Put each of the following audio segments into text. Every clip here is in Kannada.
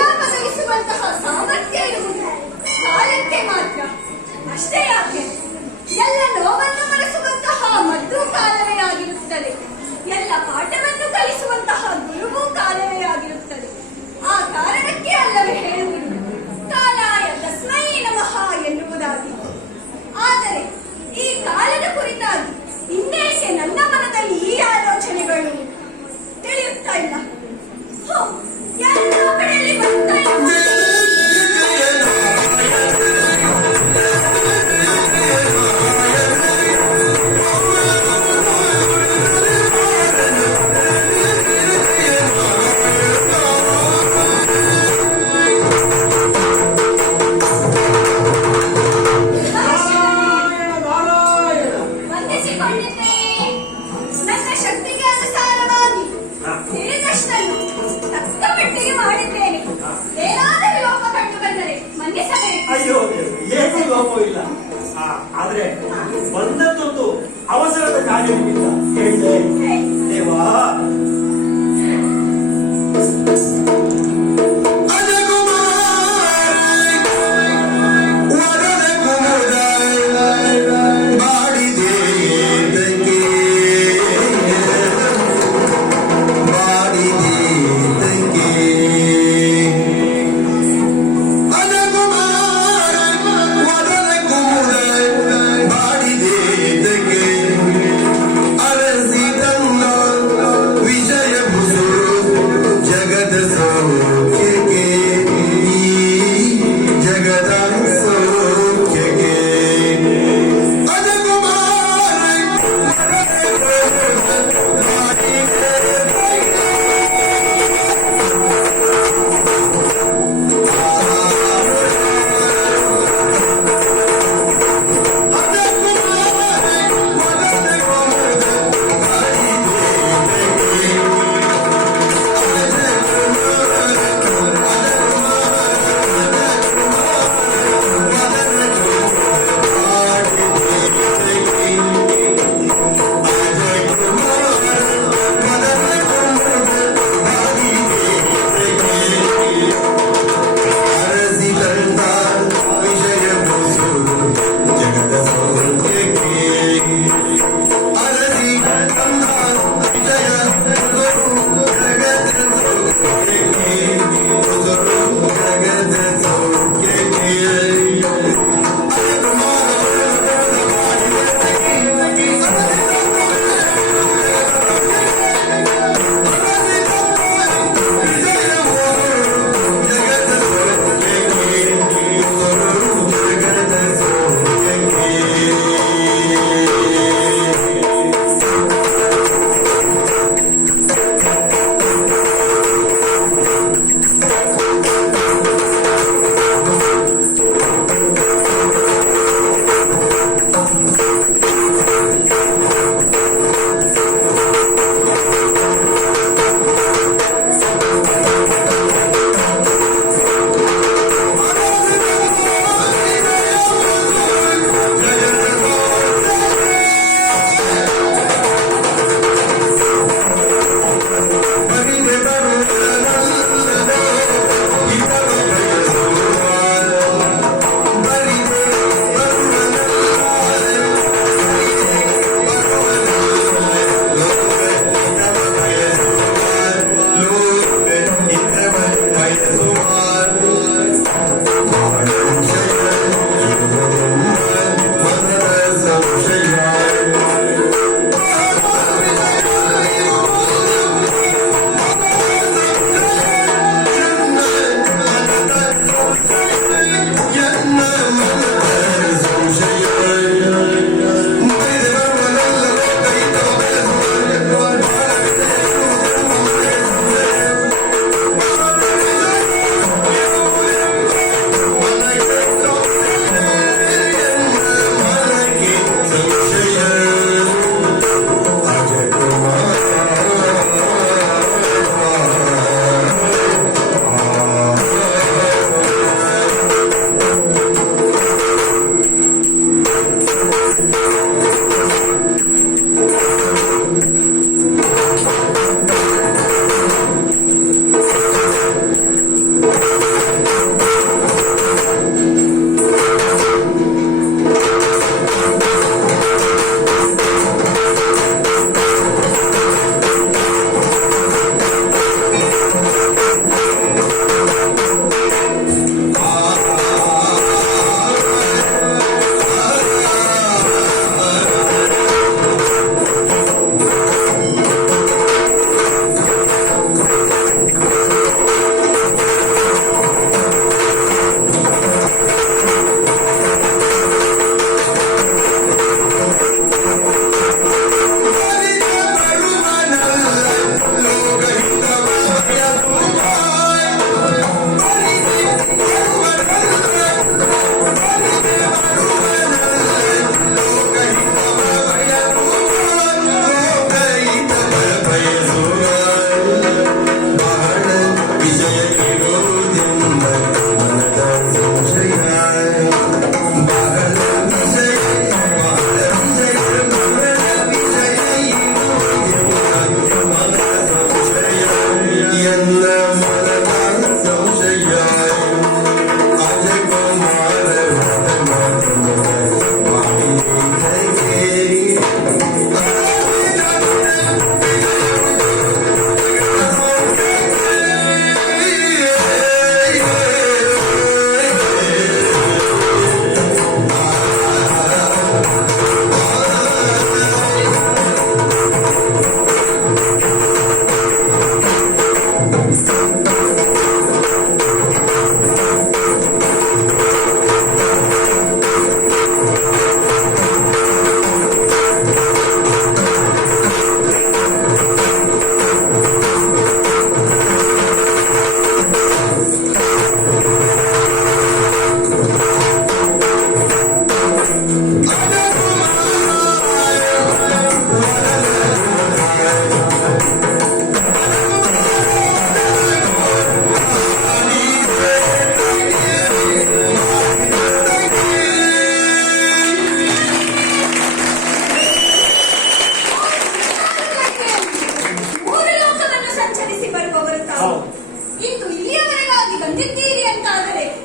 ಎಲ್ಲ ಬದಲಿಸುವಂತಹ ಸಾಮರ್ಥ್ಯ ಇರುವುದು ಕಾಲಕ್ಕೆ ಮಾತ್ರ. ಅಷ್ಟೇ ಯಾಕೆ, ಎಲ್ಲ ನೋವನ್ನು ಮರೆಸುವಂತಹ ಮದ್ದು ಕಾಲವೇ ಆಗಿರುತ್ತದೆ. ಎಲ್ಲ ಪಾಠವನ್ನು ಕಲಿಸುವಂತಹ ಗುರುವೂ ಕಾಲವೇ ಆಗಿರುತ್ತದೆ. ಆ ಕಾರಣಕ್ಕೆ ಅಲ್ಲವೇ ಹೇಳುವುದು ಕಾಲಾಯ ತಸ್ಮೈ ನಮಃ ಎನ್ನುವುದಾಗಿ. ಆದರೆ ಈ ಕಾಲದ ಕುರಿತಾಗಿ ಇನ್ನೇಕೆ ನನ್ನ ಮನದಲ್ಲಿ ಈ ಆಲೋಚನೆಗಳು ತಿಳಿಯುತ್ತಾ ಇಲ್ಲ. ಎಲ್ಲೋ ಕಡೆಯಲ್ಲಿ ಬರ್ತಾ ಇಲ್ಲ.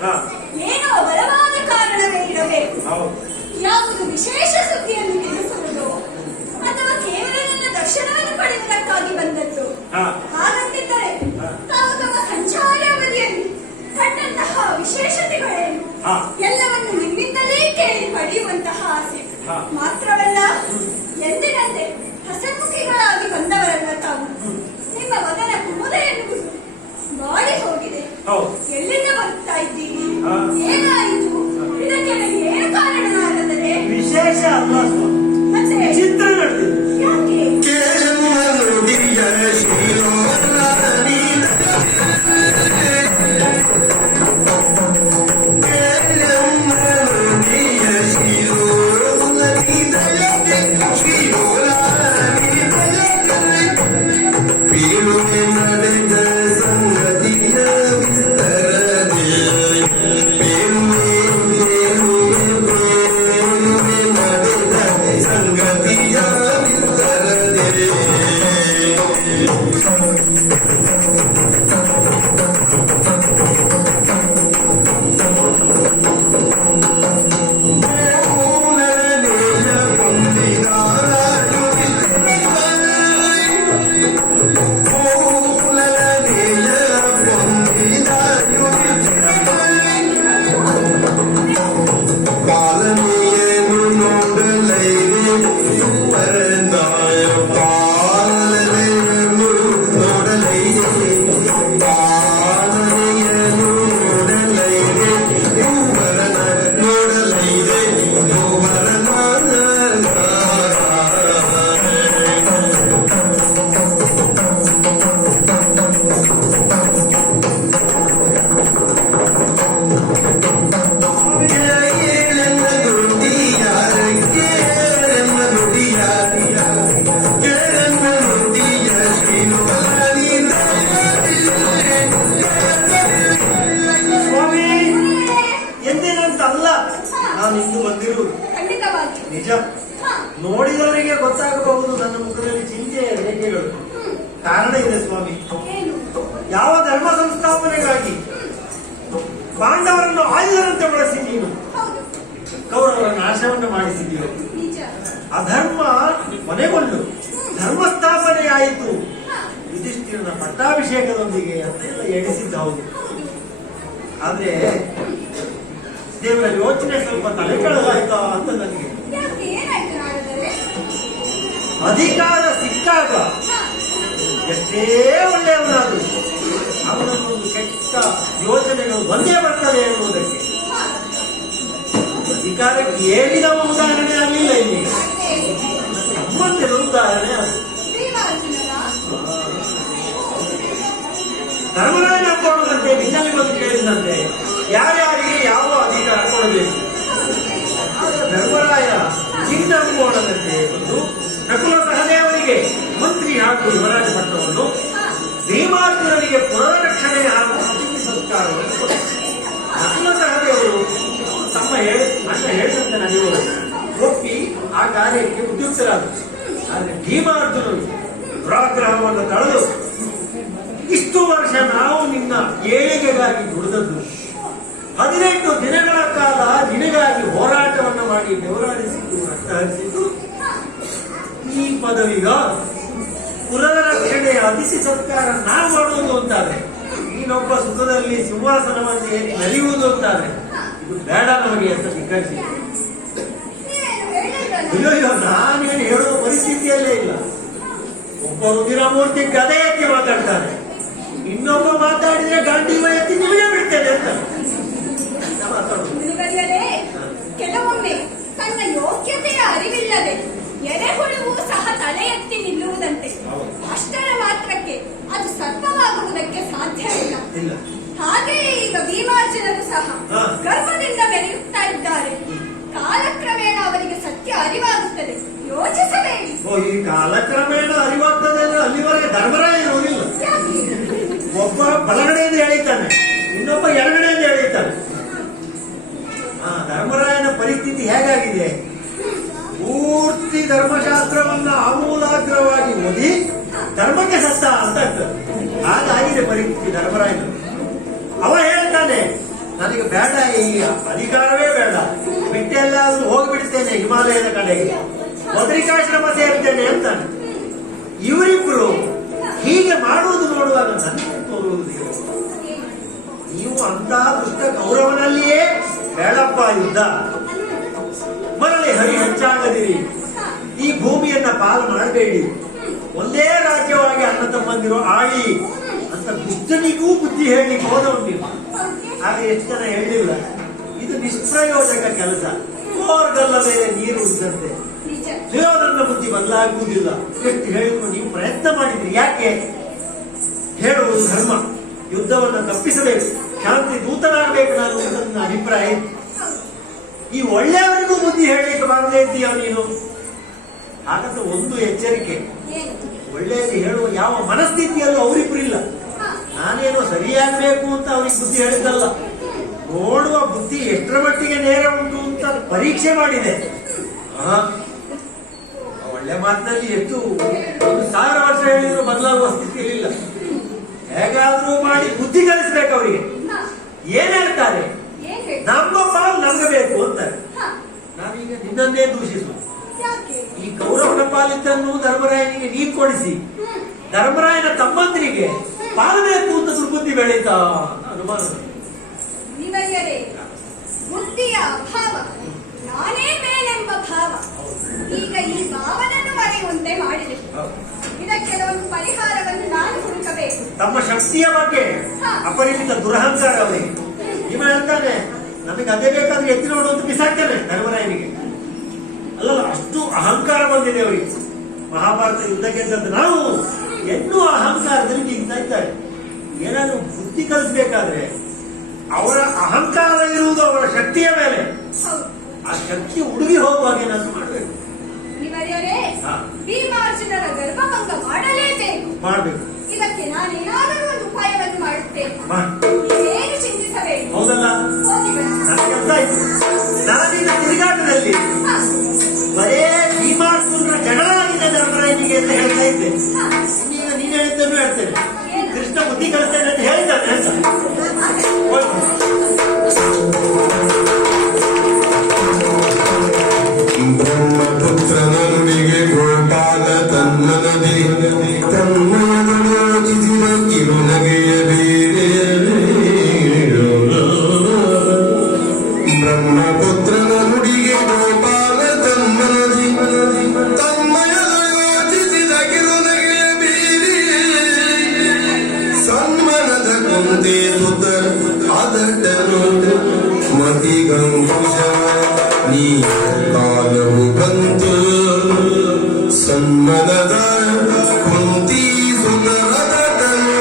ಹಾ. ಏನೋ ಬಲವಾದ ಕಾರಣವೇ ಇರಬೇಕು. ಹೌದು. ಯಾವುದು ವಿಶೇಷ ಸುದ್ದಿಯನ್ನು ತಿಳಿಸುವುದು ಅಥವಾ ಕೇವಲ ನನ್ನ ದರ್ಶನವನ್ನು ಪಡೆಯುವುದಕ್ಕಾಗಿ ಬಂದದ್ದು. ಹಾ. ಹಾಗಂತಿದ್ದರೆ ಹಾ. ತಾವು ತಮ್ಮ ಸಂಚಾರಾವಧಿಯಲ್ಲಿ ಕಂಡಂತಹ ವಿಶೇಷತೆಗಳೇನು ಹಾ. ಎಲ್ಲವನ್ನು ನಿಮ್ಮಿಂದಲೇ ಕೇಳಿ ಪಡೆಯುವಂತಹ ಆಸೆ. ಹಾ. ಮಾತ್ರವಲ್ಲ, ಎಂದಿನಂತೆ ಹಸನ್ಮುಖಿಗಳಾಗಿ ಬಂದವರಲ್ಲ ತಾವು. ನಿಮ್ಮ ಮಗನ ಕುಮುದ ಎನ್ನುವುದು ಬಾಡಿ ಹೋಗಿದೆ. ಹೌದು. ಎಲ್ಲಿಂದ ಬರ್ತಾ ಇದ್ದೀರಿ? ಹಾ. ಏನಾಯಿತು? ಇದಕ್ಕೆಲ್ಲ ಏನು ಕಾರಣನಾಗದರೆ? ವಿಶೇಷ ಅಲ್ಲ ಸ್ವಾಮಿ, ಮತ್ತೆ ಚಿತ್ರ ನಡೆದಿದೆ. ಯಾಕೆ? ನಾನು ಇಂದು ಬಂದಿರುವುದು ಖಂಡಿತವಾಗಿ ನಿಜ. ನೋಡಿದವರಿಗೆ ಗೊತ್ತಾಗಬಹುದು ನನ್ನ ಮುಖದಲ್ಲಿ ಚಿಂತೆಯ ರೇಖೆಗಳು. ಕಾರಣ ಇದೆ ಸ್ವಾಮಿ. ಏನು? ಯಾವ ಧರ್ಮ ಸಂಸ್ಥಾಪನೆಗಾಗಿ ಪಾಂಡವರನ್ನು ಆಯುಧರಂತೆ ಬಳಸಿ ನೀನು ಹೌದು, ಕೌರವರ ನಾಶವನ್ನು ಮಾಡಿಸಿದ್ದೀರಿ. ನಿಜ. ಅಧರ್ಮ ಕೊನೆಗೊಂಡು ಧರ್ಮ ಸ್ಥಾಪನೆಯಾಯಿತು. ಯುಧಿಷ್ಠಿರನ ಪಟ್ಟಾಭಿಷೇಕದೊಂದಿಗೆ ಅದೆಲ್ಲ ಎಣಿಸಿದ್ದ ಹೌದು. ಆದ್ರೆ ದೇವರ ಯೋಚನೆ ಸ್ವಲ್ಪ ತಲೆ ಕೆಳಗಾಯ್ತಾ ಅಂತ ನನಗೆ. ಯಾಕೆ? ಏನಾಯ್ತು ನಾರದರೆ? ಅಧಿಕಾರ ಸಿಕ್ಕಾಗ ಎಷ್ಟೇ ಒಳ್ಳೆಯವನಾದ್ರು ಅವನೊಂದು ಕೆಟ್ಟ ಯೋಚನೆಗಳು ಬಂದೇ ಬರ್ತದೆ ಎನ್ನುವುದಕ್ಕೆ ಅಧಿಕಾರಕ್ಕೆ ಏನಿದವ ಉದಾಹರಣೆ ಆಗಲಿಲ್ಲ. ಇಲ್ಲಿ ನಮ್ಮಂತಿರೋ ಉದಾಹರಣೆ ಅದು. ಧರ್ಮರಾಜ ಕೊಡುವಂತೆ ನಿನ್ನಲ್ಲಿ ಬಂದು ಕೇಳಿದಂತೆ ಯಾರ್ಯಾರಿಗೆ ಯಾವ ಅಧಿಕಾರ ಕೊಡಬೇಕು. ಧರ್ಮರಾಯ ಚಿನ್ನಂಬೋಣದಂತೆ ಒಂದು ನಕುಲ ಸಹದೇವರಿಗೆ ಮಂತ್ರಿ ಹಾಗೂ ಯುವರಾಜ ಪಟ್ಟವನ್ನು, ಭೀಮಾರ್ಜುನನಿಗೆ ಪುನರಕ್ಷಣೆ ಹಾಗೂ ಅತಿಥಿ ಸತ್ಕಾರವನ್ನು ಕೊಟ್ಟರು. ನಕುಲ ಸಹದೇವರು ತಮ್ಮ ಅಣ್ಣ ಹೇಳಿದಂತೆ ನಡೆಯುವರು ಒಪ್ಪಿ ಆ ಕಾರ್ಯಕ್ಕೆ ಉದ್ಯುಕ್ತರಾದರು. ಆದರೆ ಭೀಮಾರ್ಜುನರು ದುರಾಗ್ರಹವನ್ನು ತಳೆದು ಇಷ್ಟು ವರ್ಷ ನಾವು ನಿನ್ನ ಏಳಿಗೆಗಾಗಿ ದುಡಿದದ್ದು 18 ದಿನಗಳ ಕಾಲ ನಿನಗಾಗಿ ಹೋರಾಟವನ್ನು ಮಾಡಿ ಬೆವರಾಡಿಸಿದ್ದು, ರಕ್ತ ಹರಿಸಿದ್ದು ಈ ಪದವಿಗ ಪುರದ ರಕ್ಷಣೆಯ ಅತಿಥಿ ಸತ್ಕಾರ ನಾವು ಮಾಡುವುದು ಅಂತಾದ್ರೆ, ನೀನೊಬ್ಬ ಸುಖದಲ್ಲಿ ಸಿಂಹಾಸನವನ್ನು ಏರಿ ನಲಿಯುವುದು ಅಂತಾದ್ರೆ ಇದು ಬೇಡ ನಮಗೆ ಅಂತ ಧಿಕ್ಕರಿಸಿ. ಅಯ್ಯೋ, ನಾನೇನು ಹೇಳುವ ಪರಿಸ್ಥಿತಿಯಲ್ಲೇ ಇಲ್ಲ. ಒಬ್ಬ ರುದಿರಮೂರ್ತಿ ಗದೆ ಎತ್ತಿ ಮಾತಾಡ್ತಾರೆ, ಇನ್ನೊಬ್ಬ ಮಾತಾಡಿದ್ರೆ ಗಾಂಧೀವ ಎತ್ತಿ ನಿಮಗೆ ಬಿಡ್ತೇನೆ ಅಂತ ನಿಲುಗಡೆಯಲ್ಲೇ ಕೆಲವೊಮ್ಮೆ ತನ್ನ ಯೋಗ್ಯತೆಯ ಅರಿವಿಲ್ಲದೆ ಎರೆಹುಳುವು ಸಹ ತಲೆ ಎತ್ತಿ ನಿಲ್ಲುವುದಂತೆ. ಅಷ್ಟರ ಮಾತ್ರಕ್ಕೆ ಅದು ಸರ್ಪವಾಗುವುದಕ್ಕೆ ಸಾಧ್ಯವಿಲ್ಲ. ಹಾಗೆಯೇ ಈಗ ಭೀಮಾರ್ಜುನರು ಸಹ ಗರ್ವದಿಂದ ಬೆರೆಯುತ್ತಾ ಇದ್ದಾರೆ. ಕಾಲಕ್ರಮೇಣ ಅವರಿಗೆ ಸತ್ಯ ಅರಿವಾಗುತ್ತದೆ. ಯೋಚಿಸಬೇಡಿ. ಈ ಕಾಲಕ್ರಮೇಣ ಅರಿವಾಗ್ತದೆ ಅಂದ್ರೆ ಅಲ್ಲಿವರೆಗೆ ಧರ್ಮರಾಯ ಇರುವುದಿಲ್ಲ. ಒಬ್ಬ ಬಲಗಡೆಯಿಂದ ಎಳಿತಾನೆ, ಇನ್ನೊಬ್ಬ ಎಡಗಡೆಯಿಂದ ಎಳಿತಾನೆ. ಧರ್ಮರಾಯನ ಪರಿಸ್ಥಿತಿ ಹೇಗಾಗಿದೆ? ಪೂರ್ತಿ ಧರ್ಮಶಾಸ್ತ್ರವನ್ನ ಆಮೂಲಾಗ್ರವಾಗಿ ಓದಿ ಧರ್ಮಕ್ಕೆ ಸತ್ತ ಅಂತ ಆಗ್ತದೆ. ಹಾಗಾಗಿದೆ ಪರಿಸ್ಥಿತಿ ಧರ್ಮರಾಯನ. ಅವ ಹೇಳ್ತಾನೆ, ನನಗೆ ಬೇಡ, ಈ ಅಧಿಕಾರವೇ ಬೇಡ, ಬಿಟ್ಟೆಲ್ಲ ಹೋಗ್ಬಿಡ್ತೇನೆ ಹಿಮಾಲಯದ ಕಡೆಗೆ, ಬದ್ರಿಕಾಶ್ರಮ ಸೇರ್ತೇನೆ ಅಂತಾನೆ. ಇವರಿಬ್ರು ಹೀಗೆ ಮಾಡುವುದು ನೋಡುವಾಗ ನನಗೆ ತೋರುವುದಿಲ್ಲ, ನೀವು ಅಂತ ದುಷ್ಟ ಕೌರವನಲ್ಲಿಯೇ ಬೇಡಪ್ಪ ಯುದ್ಧ, ಮರಳಿ ಹರಿ ಹೆಚ್ಚಾಗದಿರಿ, ಈ ಭೂಮಿಯನ್ನ ಪಾಲು ಮಾಡಬೇಡಿ, ಒಂದೇ ರಾಜ್ಯವಾಗಿ ಅಣ್ಣ ತಮ್ಮಂದಿರೋ ಆಳಿ ಅಂತ ದುಷ್ಟನಿಗೂ ಬುದ್ಧಿ ಹೇಳಿ ಹೋದವನಿಲ್ಲ. ಆಗ ಎಷ್ಟು ಜನ ಹೇಳಿಲ್ಲ, ಇದು ನಿಷ್ಪ್ರಯೋಜಕ ಕೆಲಸ, ಕೋರ್ಗಲ್ಲ ಮೇಲೆ ನೀರು ಉಳಿದಂತೆ, ದುರ್ಯೋಧನ ಬುದ್ಧಿ ಬದಲಾಗುವುದಿಲ್ಲ. ಎಷ್ಟು ಹೇಳಿದ್ರು ನೀವು ಪ್ರಯತ್ನ ಮಾಡಿದ್ರಿ, ಯಾಕೆ? ಹೇಳುವುದು ಧರ್ಮ, ಯುದ್ಧವನ್ನು ತಪ್ಪಿಸಬೇಕು, ಶಾಂತಿ ದೂತನಾಗಬೇಕು ನಾನು ಅಂತ ನನ್ನ ಅಭಿಪ್ರಾಯ. ಈ ಒಳ್ಳೆಯವರಿಗೂ ಬುದ್ಧಿ ಹೇಳಲಿಕ್ಕೆ ಬಾರದೇ ಇದ್ದೀಯ ನೀನು. ಹಾಗಂತ ಒಂದು ಎಚ್ಚರಿಕೆ, ಒಳ್ಳೆಯದು ಹೇಳುವ ಯಾವ ಮನಸ್ಥಿತಿಯಲ್ಲೂ ಅವರಿಬ್ಬರಿಲ್ಲ. ನಾನೇನೋ ಸರಿಯಾಗಬೇಕು ಅಂತ ಅವ್ರಿಗೆ ಬುದ್ಧಿ ಹೇಳಿದ್ದಲ್ಲ, ನೋಡುವ ಬುದ್ಧಿ ಎಷ್ಟರ ಮಟ್ಟಿಗೆ ನೇರ ಉಂಟು ಅಂತ ಪರೀಕ್ಷೆ ಮಾಡಿದೆ. ಒಳ್ಳೆ ಮಾತಿನಲ್ಲಿ ಎಷ್ಟು 1000 ವರ್ಷ ಹೇಳಿದ್ರು ಬದಲಾಗುವ ಸ್ಥಿತಿಯಲ್ಲಿಲ್ಲ. ಹೇಗಾದ್ರೂ ಮಾಡಿ ಬುದ್ಧಿ ಕಲಿಸ್ಬೇಕು ಅವರಿಗೆ. ಏನ್ ಹೇಳ್ತಾರೆ? ನಮ್ಮ ಪಾಲು ನಮ್ಗೆ ಬೇಕು ಅಂತಾರೆ. ನಾವೀಗ ನಿನ್ನನ್ನೇ ದೂಷಿಸುವ, ಈ ಕೌರವನ ಪಾಲಿದ್ದನ್ನು ಧರ್ಮರಾಯನಿಗೆ ನೀರು ಕೊಡಿಸಿ ಧರ್ಮರಾಯನ ತಮ್ಮಂದರಿಗೆ ಪಾಲು ಬೇಕು ಅಂತ ದುರ್ಬುದ್ಧಿ ಬೆಳೀತಾ ಅನುಮಾನ. ಬುದ್ಧಿಯ ಅಭಾವ, ನಾನೇ ಮೇಲೆಂಬ ಭಾವ, ಈಗ ಈ ಭಾವನನ್ನು ಮರೆಯುವಂತೆ ಮಾಡಿದೆ. ಇದಕ್ಕೆ ಒಂದು ಪರಿಹಾರವನ್ನು ನಾನು ಹುಡುಕಬೇಕು. ತಮ್ಮ ಶಕ್ತಿಯ ಬಗ್ಗೆ ಅಪರಿಮಿತ ದುರಹಂಕಾರ ಅವರಿಗೆ. ಇವ ಹೇಳ್ತಾನೆ, ನಮಗೆ ಅದೇ ಬೇಕಾದ್ರೆ ಎತ್ತಿ ನೋಡುವಂತ ಬಿಸಾಕ್ತಾನೆ ಧರ್ಮರಾಯನಿಗೆ. ಅಲ್ಲಲ್ಲ, ಅಷ್ಟು ಅಹಂಕಾರ ಬಂದಿದೆ ಅವರಿಗೆ. ಮಹಾಭಾರತ ಯುದ್ಧ ಗೆದ್ದಂತ ನಾವು ಎನ್ನೂ ಅಹಂಕಾರದಲ್ಲಿ ನಿಂತಾ ಇದ್ದಾರೆ. ಏನಾದ್ರು ಬುದ್ಧಿ ಕಲಿಸ್ಬೇಕಾದ್ರೆ ಅವರ ಅಹಂಕಾರ ಇರುವುದು ಅವರ ಶಕ್ತಿಯ ಮೇಲೆ. ಆ ಶಕ್ತಿ ಉಡುಗಿ ಹೋಗುವಾಗ ಏನಾದ್ರು ಮಾಡಬೇಕು. ಭೀಮಾರ್ಜುನರ ಗರ್ಭಭಂಗ ಮಾಡಬೇಕು. ಇದಕ್ಕೆ ನಾನೇನಾದರೂ ಒಂದು ಉಪಾಯವನ್ನು ಮಾಡುತ್ತೇನೆ, ಏನು ಚಿಂತಿಸಬೇಕು. ಹೌದಲ್ಲ, ನನ್ನ ಕೆಲಸ ಆಯ್ತು. ನಾನೀಗ ತಿರುಗಾಟದಲ್ಲಿ ಬರೇ ಭೀಮಾರ್ಜುನರ ಜಗಳಾಗಿದೆ ಧರ್ಮರಾಯನಿಗೆ ಅಂತ ಹೇಳ್ತಾ ಇದ್ದೆ. ಈಗ ನೀನು ಹೇಳಿದ್ದನ್ನು ಹೇಳ್ತೇನೆ, ಕೃಷ್ಣ ಬುದ್ಧಿ ಕಲಿಸ್ತೇನೆ ಅಂತ ಹೇಳಿದ್ದಾನೆ ಅಂತ. ಬ್ರಹ್ಮಪುತ್ರನ ನುಡಿಗೆ ಗೋಪಾಲ ತನ್ನನದಿ ತನ್ನೋಚಿಸಿದ ಕಿರುನಗೆಯ ಬೇರೆ. ಬ್ರಹ್ಮಪುತ್ರನ ನುಡಿಗೆ ಗೋಪಾಲ ತನ್ನನದಿ ತನ್ಮಯಚಿಸಿದ ಕಿರುನಗೆಯ ಬೇರೆ. ಸನ್ಮನದ ಕುಂದೆ ಸುತ ಅದಟನು ಮತಿ ಗಂಕುಶ ನೀ ಕಾಲವು ಬಂತು. ಸನ್ಮನದ ಕುಂತಿ ಸುಂದರದಟನು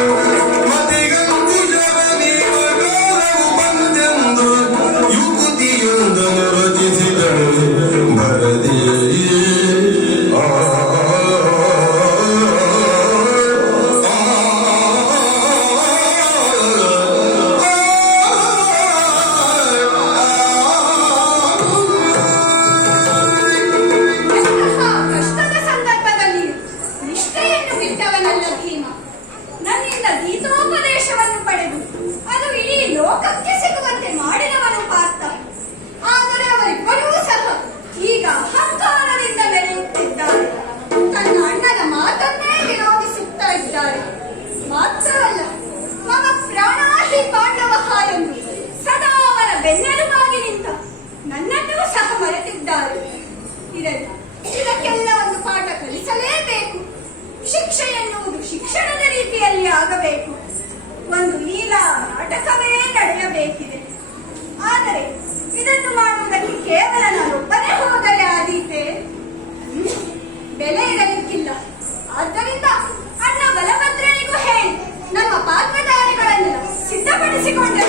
ಮತಿಗಂಕುಶವ ನೀವ ಕಾಲವು ಬಂತೆಂದು ಯುಕ್ತಿಯೊಂದನ್ನು ರಚಿಸಿದಳು ಭರದೇ. ಲೋಕಕ್ಕೆ ಸಿಗುವಂತೆ ಮಾಡಿದವನು ಪಾರ್ಥ. ಆದರೆ ಅವರಿಬ್ಬರೂ ಸಹ ಈಗ ಅಹಂಕಾರದಿಂದ ಮೆರೆಯುತ್ತಿದ್ದಾರೆ. ತನ್ನ ಅಣ್ಣನ ಮಾತನ್ನೇ ವಿರೋಧಿಸುತ್ತಾ ಇದ್ದಾರೆ. ಮಾತ್ರವಲ್ಲ, ಮಮ ಪ್ರಾಣಾಹಿ ಪಾಂಡವಃ ಎಂದು ಸದಾ ಅವರ ಬೆನ್ನೆಲುಬಾಗಿ ನಿಂತ ನನ್ನನ್ನೂ ಸಹ ಮರೆತಿದ್ದಾರೆ. ಇದಕ್ಕೆಲ್ಲ ಒಂದು ಪಾಠ ಕಲಿಸಲೇಬೇಕು. ಶಿಕ್ಷೆ ಎನ್ನುವುದು ಶಿಕ್ಷಣದ ರೀತಿಯಲ್ಲಿ ಆಗಬೇಕು. ಒಂದು ಲೀಲಾ ನಾಟಕವೇ ನಡೆಯಬೇಕಿದೆ. ಆದರೆ ಇದನ್ನು ಮಾಡುವುದಕ್ಕೆ ಕೇವಲ ನಾನೊಬ್ಬನೇ ಹೋದರೆ ಆದೀತೆ? ಬೆಲೆ ಇರಲಿಕ್ಕಿಲ್ಲ. ಆದ್ದರಿಂದ ಅಣ್ಣ ಬಲಭದ್ರನಿಗೂ ಹೇಳಿ ನಮ್ಮ ಪಾತ್ರಧಾರಿಗಳನ್ನು ಸಿದ್ಧಪಡಿಸಿಕೊಂಡೆ.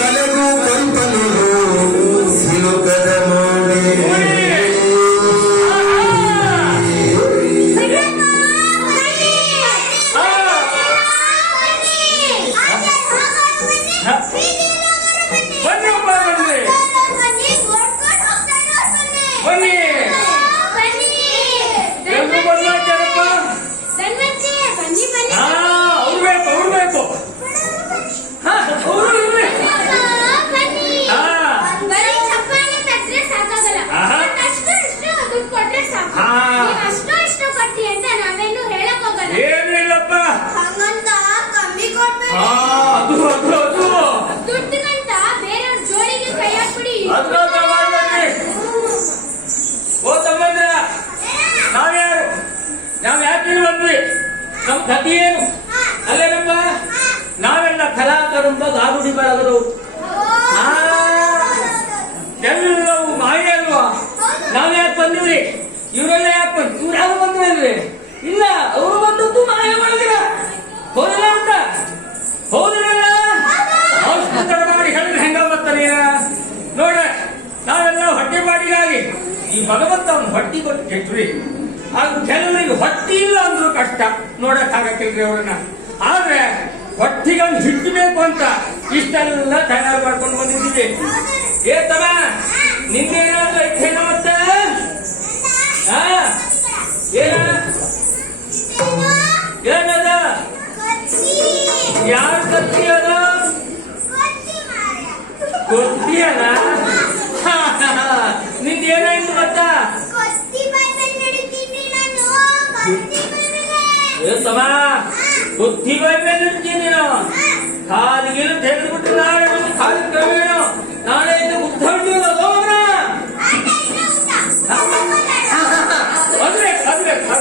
ಕಲೆಗೂ ಕಲ್ಪನೆಗೂ ಸಿಲುಕದ ಮೋಡಿ ಬನ್ನಿ ಎಲ್ರು ಬರ್ಲಾಗ್ತಾರಪ್ಪ. ಅವ್ರು ಬೇಕು ಅವ್ರು ಇರ್ಲಿ. ಏನಿಲ್ಲಪ್ಪ ಅದು ಅದ್ರಾಗ ಮಾಡ್ಬೇಡ್ರಿ. ಓ ತಮ್ಮಂದ್ರ, ನಾವ್ಯಾರು? ನಾವ್ ಯಾಕೆ ಬಂದ್ವಿ? ನಮ್ ಕಥೆ ಏನು ಅಲ್ಲೇನಪ್ಪ? ನಾವೆಲ್ಲ ಕಲಾಕಾರಂಬ ಗಾರುಡಿ ಬೆಳಗದವು. ಎಲ್ಲವೂ ಮಾಯ ಅಲ್ವಾ? ನಾವ್ ಯಾಕೆ ಬಂದಿವ್ರಿ? ಇವರೆಲ್ಲ ಯಾಕೆ ಬಂದ್ ಇವ್ರು ಯಾರು ಬಂದ್ರೇನ್ರಿ? ಇಲ್ಲ, ಅವರು ಬಂದದ್ದು ಮಾಯ ಮಾಡಿದಿರ. ಹೌದಿಲ್ಲ ಅಂತ ಹೌದಿರಲ್ಲ? ಔಷಧ ಮಾಡಿ ಹೇಳಿದ್ರೆ ಹೆಂಗ ಬತ್ತ ನೀನ ನೋಡ. ನಾವೆಲ್ಲ ಹೊಟ್ಟೆ ಬಾಡಿಗಾಗಿ ಈ ಭಗವಂತ ಅವ್ನು ಹೊಟ್ಟಿ ಕೊಟ್ಟು ಕೆಟ್ರಿ. ಅದು ಕೆಲವರಿಗೆ ಹೊಟ್ಟಿ ಇಲ್ಲ ಅಂದ್ರೂ ಕಷ್ಟ ನೋಡಕ್ ಆಗಕ್ಕಿಲ್ರಿ ಅವ್ರನ್ನ. ಆದ್ರೆ ಹೊಟ್ಟಿಗೊಂದು ಹಿಡ್ಬೇಕು ಅಂತ ಇಷ್ಟೆಲ್ಲ ತಯಾರು ಮಾಡ್ಕೊಂಡು ಬಂದಿದ್ದೀವಿ. ಏತಮ್ಮ ನಿಂಗೇನಾದ್ರೂ ಐತೇನ ಮತ್ತ? ಏನದ? ಯಾರು ಕತ್ತಿ ಅದ? ಕೊತ್ತಿಯಲ್ಲ? ನಿಂದ ಏನಾಯ್ತು ಮತ್ತ? ತಮ್ಮ ಬುದ್ಧಿ ಮೇಲೆ ಇರ್ತೀನಿ. ಕಾಲಿಗಿಲು ತೆಗೆದುಬಿಟ್ಟು ನಾಳೆ ನಮ್ಗೆ ಕಾಲಿಗೆ ಕ್ರಮೇಣ ನಾಳೆ ಉದ್ಧವಿಲ್ಲ.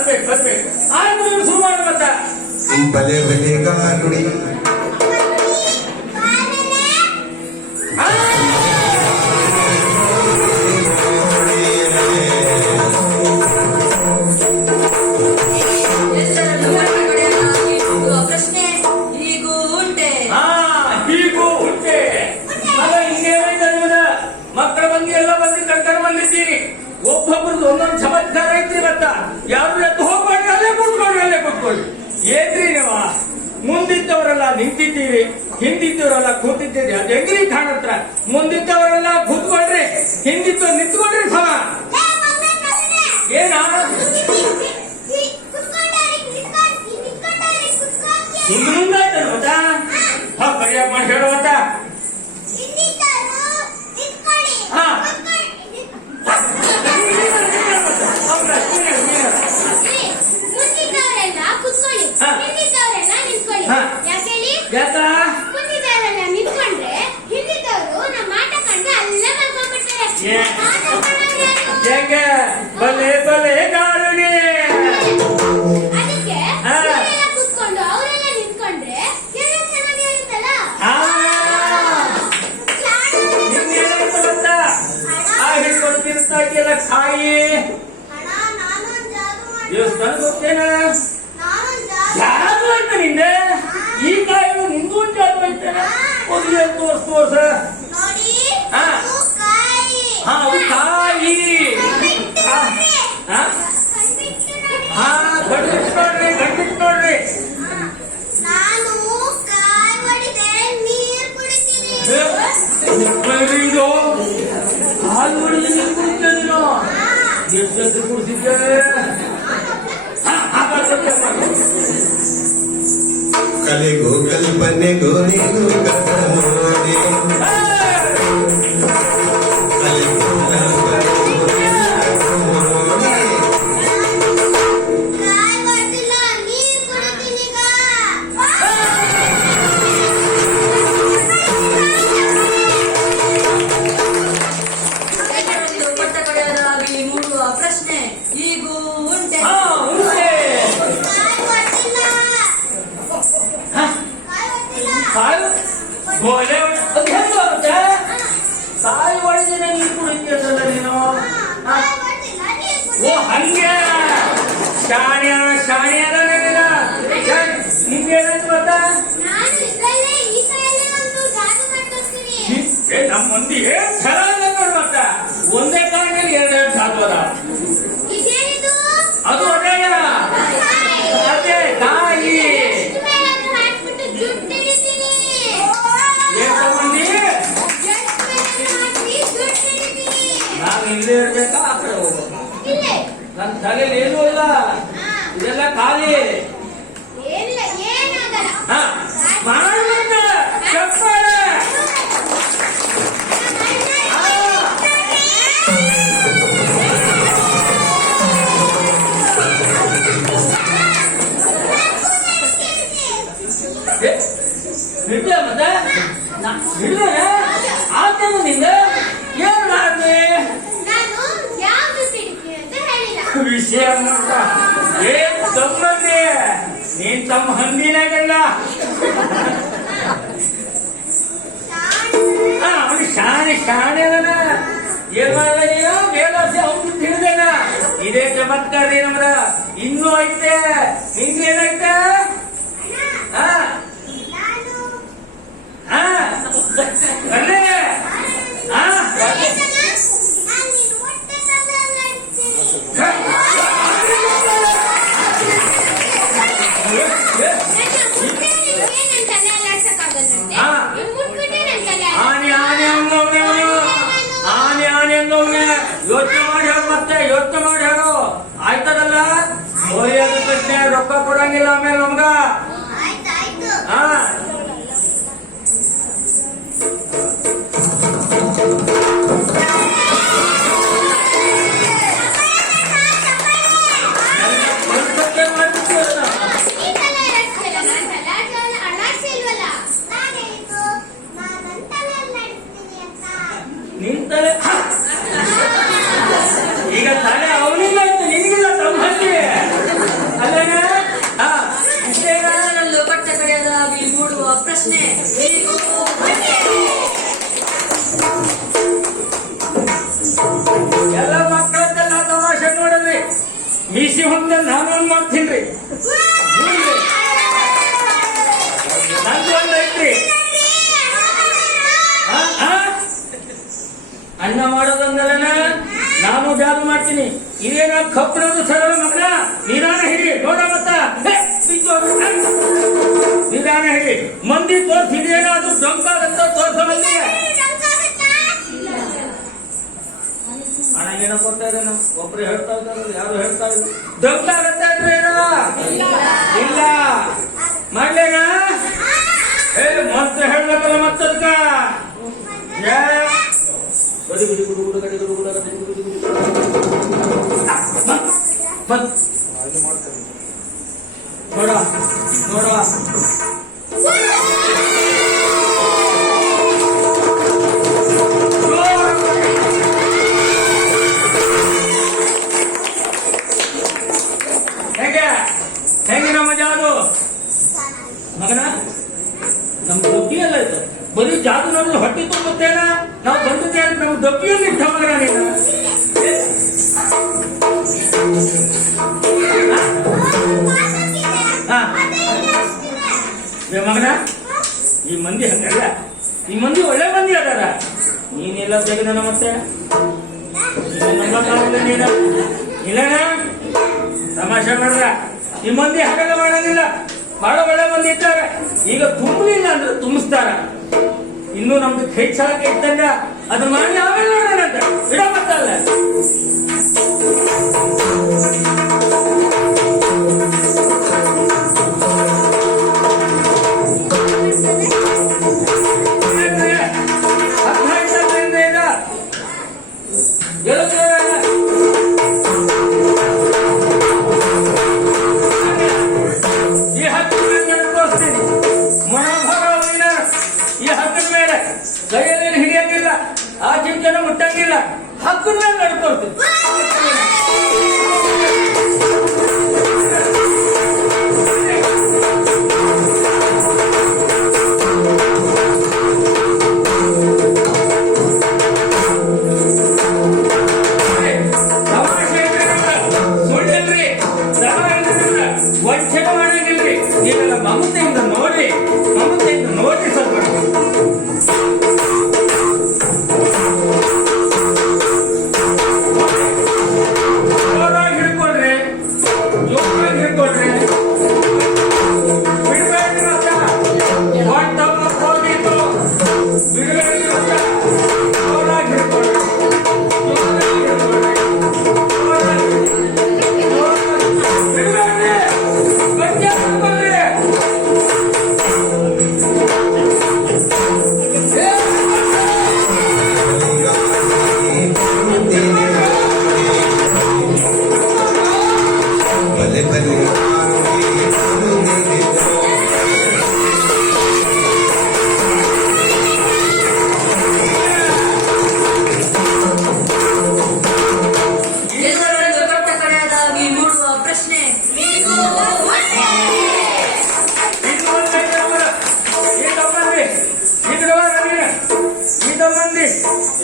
ಬರ್ಬೇಕು ಆಯ್ತು, ಶುರು ಮಾಡ ಮತ್ತ. ಬಲೆ ಬಲೆ ಗಾರುಡಿ ಪ್ರಶ್ನೆ ಹೀಗೂ ಉಂಟೆ. ಹೀಗೂ ಉಂಟೆ. ಅಲ್ಲ ಹಿಂಗೇನಾಯ್ತು ನಿಮ್ಮದ? ಮಕ್ಕಳ ಮಂದಿ ಎಲ್ಲ ಬಂದು ಕರ್ಕೊಂಡು ಬಂದಿದ್ದೀನಿ. ಒಬ್ಬೊಬ್ರದ್ದು ಒಂದೊಂದು ಚಮತ್ಕಾರ ಐತ್ರಿ. ಮತ್ತ ಯಾರು ಎದ್ದು ಹೋಗ್ಬೇಡ್ರಿ, ಅಲ್ಲೇ ಕೂತ್ಕೊಳ್ಳಿ. ಏನ್ರಿ ನೀವ ಮುಂದಿದ್ದವರೆಲ್ಲ ನಿಂತಿದ್ದೀರಿ, ಹಿಂದಿದ್ದವರೆಲ್ಲ ಕೂತಿದ್ದೀರಿ. ಅದು ಹೆಂಗ್ರಿ ಕಾಣತ್ರ? ಮುಂದಿದ್ದವರೆಲ್ಲ ಕೂತ್ಕೊಳ್ರಿ, ಹಿಂದಿದ್ದವ್ರು ನಿಂತ್ಕೊಳ್ರಿ. ಸಮ ಏನ ಹಿಂಗ ಮುಂದಾಯ್ತಾನ ಮತ್ತ? ಕರಿಯಾಗ ಮಾಡಿ ಹೇಳುವತ್ತ. ಯಾಕ ನಿಂತ್ಕೊಂಡ್ರೆ ಹಿಂದಿದ್ದವರು ನಮ್ಮ ಆಟ ಕಂಡು ಅಲ್ಲೇ ಮಲ್ಕೊಂಡ್ಬಿಡ್ತಾರೆ. ಹೆಂಗೆ ಬಲೆ ಬಲೆ ಗಾರುಡಿ. ಅದಕ್ಕೆ ಕುತ್ಕೊಂಡು ಅವರೆಲ್ಲ ನಿಂತ್ಕೊಂಡ್ರೆ ಎಲ್ಲ ಚೆನ್ನಾಗಿ ಇರುತ್ತಲ್ಲ. ನಿಮ್ಗೇನಾಯ್ತು ಮತ್ತ? ಹಿಡ್ಕೊಂಡು ತಿರುತ್ತಾ ಇದೆಯಲ್ಲ ಕಾಯಿ. ದೇವಸ್ಥಾನಕ್ಕೆ ಹೋಗ್ತೇನ? ಜಾದು ಆಯ್ತ ನಿಂದೆ? ಈ ಕಾಯಿ ನಿಂದು ಒಂದು ಜಾದು ಐತೇನ? ಒಂದು ತೋರ್ಸ. ಅವು ಕಾಯಿ. ಗಂಟಿಟ್ಟು ನೋಡ್ರಿ. ಇದು ಹಾಲು ಹೊಡೆದು ನೀರು ಕುಡಿತೇನೆ ನೀನು. ಎಷ್ಟು ಕುಡಿಸಿದ್ದೆ? ಕಲೆಗೂ ಕಲ್ಪನೆಗೂ ನೀನು ಕದ ಮೋಡಿ ಪ್ರಶ್ನೆ ಹೀಗೂ ಉಂಟೆ. ಬೋಲೆ ನಮ್ಮ ಮಂದಿ ಏನ್ ಛಲ ಇದೆ ನೋಡ್ ಮತ್ತ ಒಂದೇ ಕಾರಣದಲ್ಲಿ ಎರಡೆರಡು ಸಾಧ್ವದ ಇದೇನಿದು? ಅದು ಒಳ್ಳೆಯ ಅದೇ ತಾಯಿ ಇಷ್ಟ್ ಮೇಲೆ ಅದು ಹಾಕ್ಬಿಟ್ಟು ಜುಟ್ಟು ಹಿಡಿತೀನಿ. ಏನ್ ಮಂದಿ ಜಸ್ಟ್ ಮೇಲೆ ಹಾಕಿ ಜುಟ್ಟು ಹಿಡಿತೀನಿ. ನಾನು ಇಲ್ಲೇ ಇರ್ಬೇಕಾ ಆ ಕಡೆ ಹೋಗ್ಬೇಕು ಇಲ್ಲೇ. ನನ್ನ ತಲೆಯಲ್ಲಿ ಏನೂ ಇಲ್ಲ ಇದೆಲ್ಲ ಖಾಲಿ ಏನಿಲ್ಲ, ಏನಾಗಲ್ಲ. ಹಾ ಮಾಡ್ಬೇಕು ಚಪ್ಪಾಳೆ ಹಿಡ್ಲ ಮತ್ತೆ ಹಿಡ್ಲ ಆತೇನು ನಿಂದ ಏನ್ ಮಾಡ್ದೆ ನಾನು ಯಾವ್ದು ಹಿಡಿತೀನಿ ಅಂತ ಹೇಳಿಲ್ಲ. ವಿಷಯ ನೋಡ್ತ ಏನ್ ತಮ್ಮಂದಿ ನೀನ್ ತಮ್ಮ ಹಂದಿನಾಗಲ್ಲ ಅವನು ಶಾಣೆ ಅದನ ಏನ್ ಮಾಡ್ದ ನೀನು ಬೇಲಾಸೆ ಅವ್ನು ತಿಳಿದೇನ ಇದೇ ಚಮತ್ಕಾರ ರೀ ನಮ್ದ ಇನ್ನೂ ಐತೆ ನಿಂಗೇನೈತೆ ಹಾ ಹಾ ಬರ್ಲೇ ಹಾ ಯೋಚನೆ ಮಾಡಿ ಹೇಳು ಮತ್ತೆ ಯೋಚನೆ ಮಾಡಿ ಹೇಳು ಆಯ್ತದಲ್ಲ ಹೋಲಿಯಾದ ಪ್ರಶ್ನೆ ರೊಕ್ಕ ಕೊಡಂಗಿಲ್ಲ ಆಮೇಲೆ ನಮ್ಗ ಹಾ ನಿನ್ ತಲೆ ಈಗ ತಲೆ ಅವನಿಲ್ಲ ಇತ್ತು ನಿನಗಿಲ್ಲ ಸಂಬಂಧಿ ಅಲ್ಲೇನ ನನ್ನ ಲೋಕಟ್ಟ ಕಡೆಯದಾಗಿ ಮೂಡುವ ಪ್ರಶ್ನೆ ಎಲ್ಲ ಮಕ್ಕಳದ್ದೆಲ್ಲ ತಮಾಷೆ ನೋಡಲ್ರಿ ಮೀಸಿ ಹೊಂದ ನಾನು ಮಾಡ್ತೀನಿ ನಂದು ಒಂದು ಐತ್ರಿ ಅನ್ನ ಮಾಡೋದಂದಲನ ನಾನು ಜಾದು ಮಾಡ್ತೀನಿ ಇದೇನ ಕಬ್ಬಣದು ಸರಳ ಮಗನ ನಿಧಾನ ಹಿಡಿ ನೋಡ ಮತ್ತ ನಿಧಾನ ಹಿಡಿ ಮಂದಿ ತೋರ್ಸಿದೇನಾದ್ರೂ ಡೊಂಕಾಗತ್ತ ತೋರ್ಸಮಲ್ಲಿ ಹಣ ಏನೋ ಕೊಡ್ತಾ ಇದ್ದಾನ ಒಬ್ರು ಹೇಳ್ತಾ ಇದ್ದಾರೆ ಯಾರು ಹೇಳ್ತಾ ಇಲ್ಲ ಡೊಂಕಾಗತ್ತ ಅಂದ್ರೆ ಏನೋ ಇಲ್ಲ ಮಾಡ್ಲೇನಾ ಮತ್ತೆ ಹೇಳ್ಬೇಕಲ್ಲ ಮತ್ತದ್ಕ ನೋಡ ನೋಡ ಹೇಗೆ ಹೇಗೆ ನಮ್ಮ ಜಾದು ಮಗನ ನಮ್ ಡಬ್ಬಿಯಲ್ಲ ಇದು ಬರೀ ಜಾದು ನೋಡಲು ಹೊಟ್ಟೆ ತುಂಬುತ್ತೇನ ನಾವು ಬಂದಿದ್ದೇವೆ ನಮ್ಮ ಡಬ್ಬಿಯಲ್ಲಿ ಇಟ್ಟ ಮಗನ ನೀನು ಮಗನ ಈ ಮಂದಿ ಹಂಗಲ್ಲ ಈ ಮಂದಿ ಒಳ್ಳೆ ಮಂದಿ ಅದಾರ ನೀನೆಲ್ಲ ತೆಗೆದನ ಮತ್ತೆ ನೀನ ಇಲ್ಲನ ತಮಾಷೆ ಮಾಡ್ರ ಈ ಮಂದಿ ಹಾಗೆಲ್ಲ ಮಾಡೋದಿಲ್ಲ ಬಹಳ ಒಳ್ಳೆ ಮಂದಿ ಇದ್ದಾರೆ ಈಗ ತುಂಬಲಿಲ್ಲ ಅಂದ್ರೆ ತುಂಬಿಸ್ತಾರ ಇನ್ನು ನಮ್ದು ಕೈ ಚಾಲಕ ಇದ್ದಂಗ ಅದು ಮಾಡಿ ಆಮೇಲೆ ನೋಡೋಣ ಅಂತ ಬಿಡ ಮತ್ತಲ್ಲ ಈ ಹಕ್ಕಿನ ಮೇಲೆ ತೋರಿಸ್ತೀನಿ ಮನೋಭಾವವಿನ ಈ ಹಕ್ಕಿನ ಮೇಲೆ ಕೈಯಲ್ಲಿ ಹಿಡಿಯಂಗಿಲ್ಲ ಆ ಚಿಂತನ ಮುಟ್ಟಂಗಿಲ್ಲ ಹಕ್ಕಿನ ಮೇಲೆ ನಡ್ಕೊಳ್ತೀನಿ ವಂಚನೆ ಮಾಡಂಗಿಲ್ರಿ ನೀವೆಲ್ಲ ಮಮತೆಯಿಂದ ನೋಡಿ ಸ್ವಲ್ಪ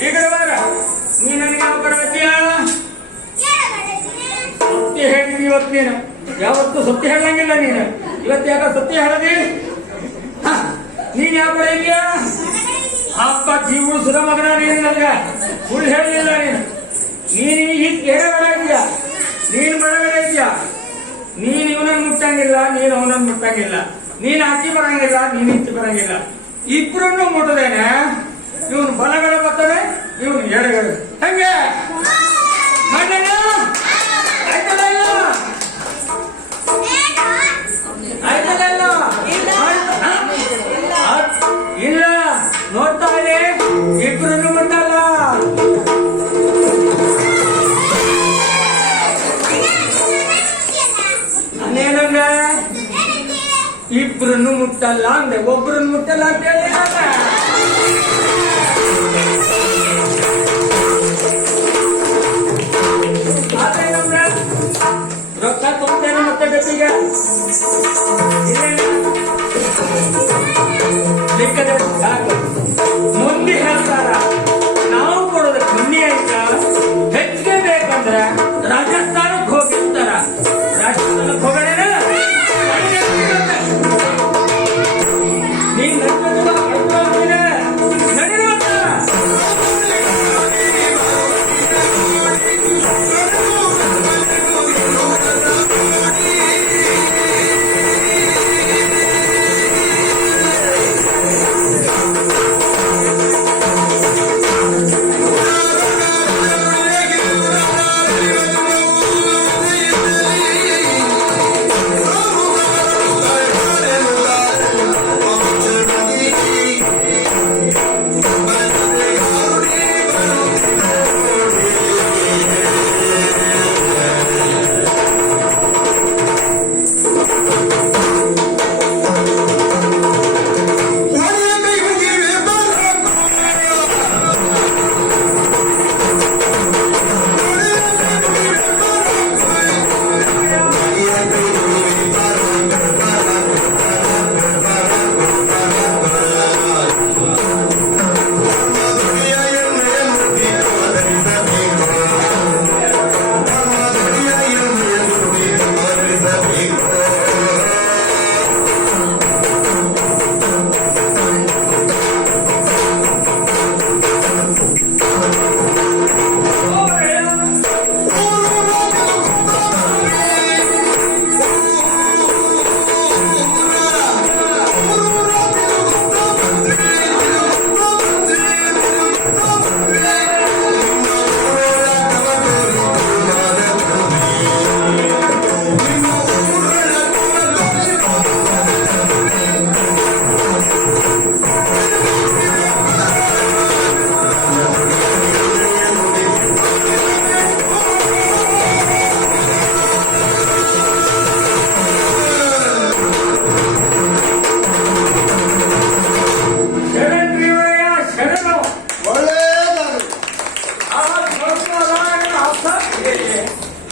ಈಗ ಬಾರ ನೀ ನನಗೆ ಯಾವ ಕಡೆ ಬರ್ತೀಯ ಸತ್ಯ ಹೇಳಿದಿ ಇವತ್ತು ನೀನು ಯಾವತ್ತು ಸತ್ಯ ಹೇಳಂಗಿಲ್ಲ ನೀನು ಇವತ್ತು ಯಾಕ ಸತ್ಯ ಹೇಳದಿ ನೀನ್ ಯಾವ ಕಡೆ ಇದೆಯಾ ಅಪ್ಪ ಜೀವಳು ಸುರ ಮಗನ ನೀನು ನನಗ ಸುಳ್ಳು ಹೇಳಲಿಲ್ಲ ನೀನು ನೀನು ಈ ಬೇರೆ ಬಡ ಇದೆಯಾ ನೀನು ಬಡಗಡೆ ಇದೆಯಾ ನೀನ್ ಇವನನ್ನು ಮುಟ್ಟಂಗಿಲ್ಲ ನೀನು ಅವನನ್ನು ಮುಟ್ಟಂಗಿಲ್ಲ ನೀನ್ ಆಚೆ ಬರಂಗಿಲ್ಲ ನೀನ್ ಈಚೆ ಬರಂಗಿಲ್ಲ ಇಬ್ಬರನ್ನು ಮುಟ್ಟದೇನೆ ಇವನು ಬಲಗಡೆ ಬರ್ತಾನೆ ಇವನು ಎಡಗಡೆ ಹಂಗೆ ಆಯ್ತಲ್ಲ ಇಲ್ಲ ನೋಡ್ತಾ ಇದೆ ಇಬ್ಬರನ್ನು ಮುಟ್ಟಲ್ಲ ಅನೇನಂಗ ಇಬ್ಬರನ್ನು ಮುಟ್ಟಲ್ಲ ಅಂದೆ ಒಬ್ಬರನ್ನು ಮುಟ್ಟಲ್ಲ ಅಂತ ಹೇಳಿ ರೊಕ್ಕ ತೊಗೊಂಡೇನೆ ಮತ್ತೆ ಗತಿಗೆ ಲೆಕ್ಕದ ಮುಂದೆ ಹೇಳ್ತಾರ ನಾವು ಕೊಡೋದು ಕಮ್ಮಿ ಆಯ್ತಾ ಹೆಚ್ಚಿಗೆ ಬೇಕಂದ್ರೆ ರಾಜಸ್ಥಾನಕ್ಕೆ ಹೋಗಿರ್ತಾರ ರಾಜಸ್ಥಾನಕ್ಕೆ ಹೋಗೋಣ ನೀನ್ ನಡಿರುವಂತ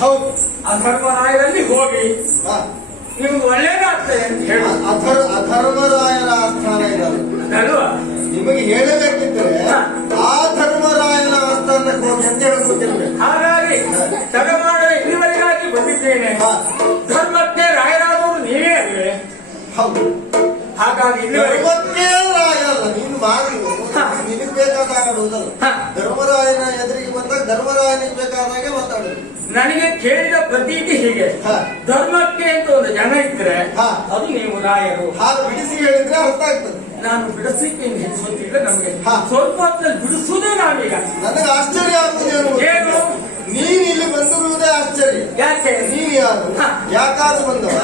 ಹೌದು ಅಧರ್ಮರಾಯರಲ್ಲಿ ಹೋಗಿ ನಿಮ್ಗೆ ಒಳ್ಳೇದಾಗ್ತದೆ ಅಂತ ಹೇಳಿ ಅಧರ್ಮರಾಯರ ಆಸ್ಥಾನ ಇದ್ದಾರೆ ಅಲ್ವಾ ನಿಮಗೆ ಹೇಳಬೇಕಿದ್ರೆ ಆ ಧರ್ಮರಾಯನ ಆಸ್ಥಾನಕ್ಕೆ ಹೋಗಿ ಅಂತ ಹೇಳ್ಕೊತಿರ್ಬೇಕು. ಹಾಗಾಗಿ ತಡ ಮಾಡೋ ಇಲ್ಲಿವರೆಗಾಗಿ ಬಂದಿದ್ದೇನೆ. ಧರ್ಮಕ್ಕೆ ರಾಯರಾದವರು ನೀವೇ ಅಲ್ವೇ? ಹೌದು. ಹಾಗಾಗಿ ಇಲ್ಲಿವರೆಗೆ ಧರ್ಮಕ್ಕೆ ರಾಯಲ್ಲ, ನೀನು ಮಾಡಿ ನಿನಗೆ ಬೇಕಾದಾಗ ಆಡುವುದಲ್ಲ. ಧರ್ಮರಾಯನ ಎದುರಿಗೆ ಬಂದಾಗ ಧರ್ಮರಾಯನಿಗೆ ಬೇಕಾದಾಗೆ ಮಾತಾಡುದು. ನನಗೆ ಕೇಳಿದ ಪ್ರತೀತಿ ಹೀಗೆ, ಧರ್ಮಕ್ಕೆ ಅಂತ ಒಂದು ಜನ ಇದ್ರೆ ಅದು ನೀವು ರಾಯರು. ಹಾಗೆ ಬಿಡಿಸಿ ಹೇಳಿದ್ರೆ ಅರ್ಥ ಆಗ್ತದೆ. ನಾನು ಬಿಡಿಸ್ಲಿಕ್ಕೆ ಗೊತ್ತಿಲ್ಲ ನಮ್ಗೆ, ಸ್ವಲ್ಪ ಹೊತ್ತಲ್ಲಿ ಬಿಡಿಸುವುದೇ ನಾವೀಗ. ನನಗೆ ಆಶ್ಚರ್ಯ ಆಗ್ತದೆ. ಏನು ನೀನ್ ಇಲ್ಲಿ ಬಂದಿರುವುದೇ ಆಶ್ಚರ್ಯ. ಯಾಕೆ? ನೀನ್ ಯಾರು, ಯಾಕಾದ್ರೂ ಬಂದವ,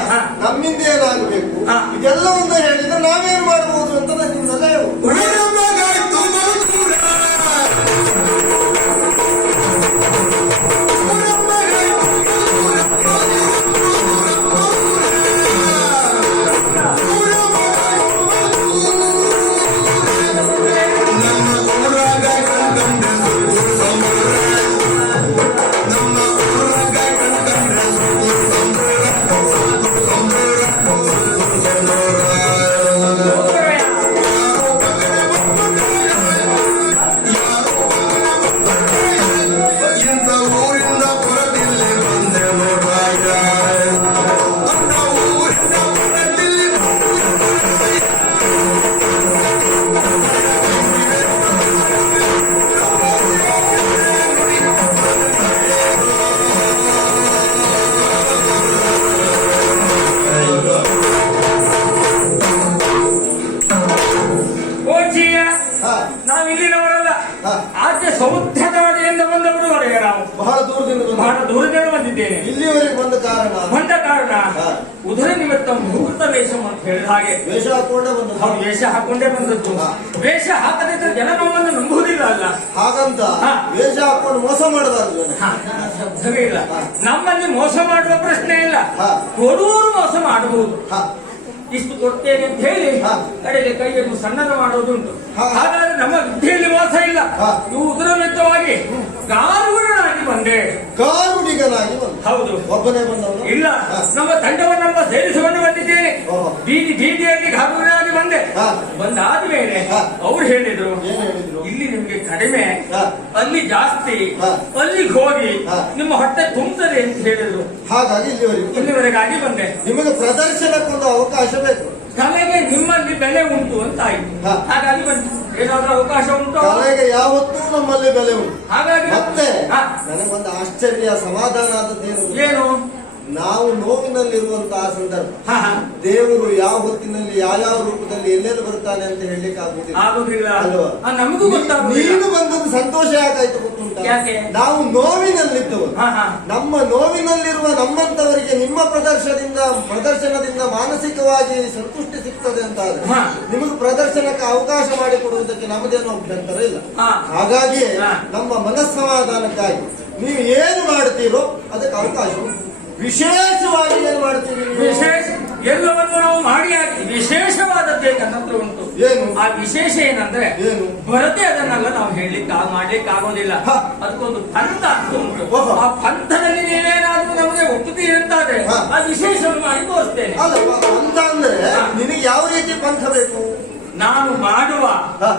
ನಮ್ಮಿಂದ ಏನಾಗಬೇಕು, ಇದೆಲ್ಲವನ್ನ ಹೇಳಿದ್ರೆ ನಾವೇನ್ ಮಾಡಬಹುದು ಅಂತ ನನಗೆ ನಮ್ಮ ಸೌಖ್ಯದಾಡಿಯಿಂದ ಬಂದವರು ಒಡೆಯ ನಾವು ಬಹಳ ದೂರದಿಂದ ಬಂದ. ಬಹಳ ದೂರದಿಂದ ಬಂದಿದ್ದೇನೆ. ಇಲ್ಲಿವರೆಗೆ ಬಂದ ಕಾರಣ ಬಂದ ಕಾರಣ ಹಾ. ಉದರ ನಿಮಿತ್ತ ಮುಹೂರ್ತ ವೇಷ ಅಂತ ಹೇಳಿದ ಹಾಗೆ ವೇಷ ಹಾಕೊಂಡೇ ಬಂದ. ಅವ್ರು ವೇಷ ಹಾಕೊಂಡೇ ಬಂದದ್ದು. ಹಾ. ವೇಷ ಹಾಕದಿದ್ದರೆ ಜನ ನಮ್ಮನ್ನು ನಂಬುವುದಿಲ್ಲ ಅಲ್ಲ. ಹಾಗಂತ ಹಾ. ವೇಷ ಹಾಕೊಂಡು ಮೋಸ ಮಾಡಬಾರ್ದು ಜನ. ಹಾ, ಶಬ್ದವೇ ಇಲ್ಲ. ಹಾ. ನಮ್ಮಲ್ಲಿ ಮೋಸ ಮಾಡುವ ಪ್ರಶ್ನೆ ಇಲ್ಲ. ಹಾ. ಕೊಡುವವರು ಮೋಸ ಮಾಡಬಹುದು. ಹಾ. ಇಷ್ಟು ಕೊಡ್ತೇನೆ ಅಂತ ಹೇಳಿ ಹಾ. ಕಡೆಗೆ ಕೈಯನ್ನು ಸಣ್ಣದ ಮಾಡೋದುಂಟು. ಹಾ. ಹಾಗಾದ್ರೆ ನಮ್ಮ ವಿದ್ಯೆಯಲ್ಲಿ ಮೋಸ ಇಲ್ಲ. ಹಾ. ಇವು ಉದರಮಿತವಾಗಿ ಗಾರುಡನಾಗಿ ಬಂದೆ. ಕಾರುಡಿಗನಾಗಿ ಬಂದ. ಹೌದು. ಒಬ್ಬನೇ ಬಂದವನು ಇಲ್ಲ, ಹಾ. ನಮ್ಮ ತಂಡವನ್ನೆಲ್ಲ ಸೇರಿಸಿಕೊಂಡು ಬಂದಿದ್ದೇನೆ. ಓಹೋ. ಬೀದಿಯಲ್ಲಿ ಗಾರುಡನಾಗಿ ಬಂದೆ. ಹಾ. ಬಂದಾದ ಮೇಲೆ ಹಾ. ಅವ್ರು ಹೇಳಿದ್ರು, ಏನ್ ಹೇಳಿದ್ರು? ಇಲ್ಲಿ ನಿಮ್ಗೆ ಕಡಿಮೆ, ಹಾ. ಅಲ್ಲಿ ಜಾಸ್ತಿ, ಹಾ. ಅಲ್ಲಿಗೆ ಹೋಗಿ ಹಾ. ನಿಮ್ಮ ಹೊಟ್ಟೆ ತುಂಬುತ್ತದೆ ಅಂತ ಹೇಳಿದ್ರು. ಹಾಗಾಗಿ ಇಲ್ಲಿವರೆಗೆ ಇಲ್ಲಿವರೆಗಾಗಿ ಬಂದೆ. ನಿಮಗೆ ಪ್ರದರ್ಶನಕ್ಕೊಂದು ಅವಕಾಶ ಬೇಕು. ಕಲೆಗೆ ನಿಮ್ಮಲ್ಲಿ ಬೆಲೆ ಉಂಟು ಅಂತ ಆಯ್ತು. ಹಾ. ಹಾಗಾಗಿ ಬಂದೆ. ಏನಾದ್ರೂ ಅವಕಾಶ ಉಂಟು? ಕಲೆಗೆ ಯಾವತ್ತೂ ನಮ್ಮಲ್ಲಿ ಬೆಲೆ ಉಂಟು. ಹಾಗಾಗಿ ಮತ್ತೆ ಹಾ. ನನಗೊಂದು ಆಶ್ಚರ್ಯ ಸಮಾಧಾನ ಆದದ್ದೇನು, ಏನು? ನಾವು ನೋವಿನಲ್ಲಿರುವಂತಹ ಸಂದರ್ಭ ಹಾ, ಹಾ. ದೇವರು ಯಾವ ಹೊತ್ತಿನಲ್ಲಿ ಯಾವ ರೂಪದಲ್ಲಿ ಎಲ್ಲೆಲ್ಲಿ ಬರ್ತಾನೆ ಅಂತ ಹೇಳಲಿಕ್ಕೆ ಆಗುದಿಲ್ಲ. ಆಗುದಿಲ್ಲ ಅಲ್ವಾ? ನಮಗೂ ಗೊತ್ತಾಗುದಿಲ್ಲ. ನೀನು ಬಂದದ್ದು ಸಂತೋಷ ಯಾಕಾಯ್ತು ಗೊತ್ತುಂಟ? ಯಾಕೆ? ನಾವು ನೋವಿನಲ್ಲಿದ್ದವರು. ಹಾ, ಹಾ. ನಮ್ಮ ನೋವಿನಲ್ಲಿರುವ ನಮ್ಮಂತವರಿಗೆ ನಿಮ್ಮ ಪ್ರದರ್ಶನದಿಂದ ಮಾನಸಿಕವಾಗಿ ಸಂತುಷ್ಟಿ ಸಿಗ್ತದೆ ಅಂತ ಆದ್ರೆ ಹಾ. ನಿಮಗೆ ಪ್ರದರ್ಶನಕ್ಕೆ ಅವಕಾಶ ಮಾಡಿಕೊಡುವುದಕ್ಕೆ ನಮ್ಮದೇನೋ ಅಭ್ಯಂತರ ಇಲ್ಲ. ಹಾ. ಹಾಗಾಗಿ ಹಾ. ನಮ್ಮ ಮನಸ್ಸಮಾಧಾನಕ್ಕಾಗಿ ನೀವು ಏನು ಮಾಡ್ತೀರೋ ಅದಕ್ಕೆ ಅವಕಾಶ ಉಂಟು. ವಿಶೇಷವಾಗಿ ಏನು ಮಾಡ್ತೀರಿ ನೀವು? ವಿಶೇಷ ಎಲ್ಲವನ್ನು ನಾವು ಮಾಡಿ ಹಾಕಿ ವಿಶೇಷವಾದದ್ದೇ ನನ್ನ ಹತ್ರ ಉಂಟು. ಏನು? ಆ ವಿಶೇಷ ಏನಂದ್ರೆ ಏನು? ಬರದೆ ಅದನ್ನೆಲ್ಲ ನಾವು ಮಾಡ್ಲಿಕ್ಕೆ ಆಗೋದಿಲ್ಲ. ಹಾ. ಅದಕ್ಕೊಂದು ಪಂಥ ಅಂತ ಉಂಟು. ಓಹೋ. ಆ ಪಂಥದಲ್ಲಿ ನೀವೇನಾದ್ರೂ ನಮಗೆ ಒಪ್ಪುತ್ತೀರಿ ಅಂತಾದ್ರೆ ಹಾ. ಆ ವಿಶೇಷವನ್ನು ಮಾಡಿ ತೋರಿಸ್ತೇನೆ. ಅಲ್ಲ ಪಂಥ ಅಂದ್ರೆ ಹಾ. ನಿನಗೆ ಯಾವ ರೀತಿ ಪಂಥ ಬೇಕು? ನಾನು ಮಾಡುವ ಹಾ.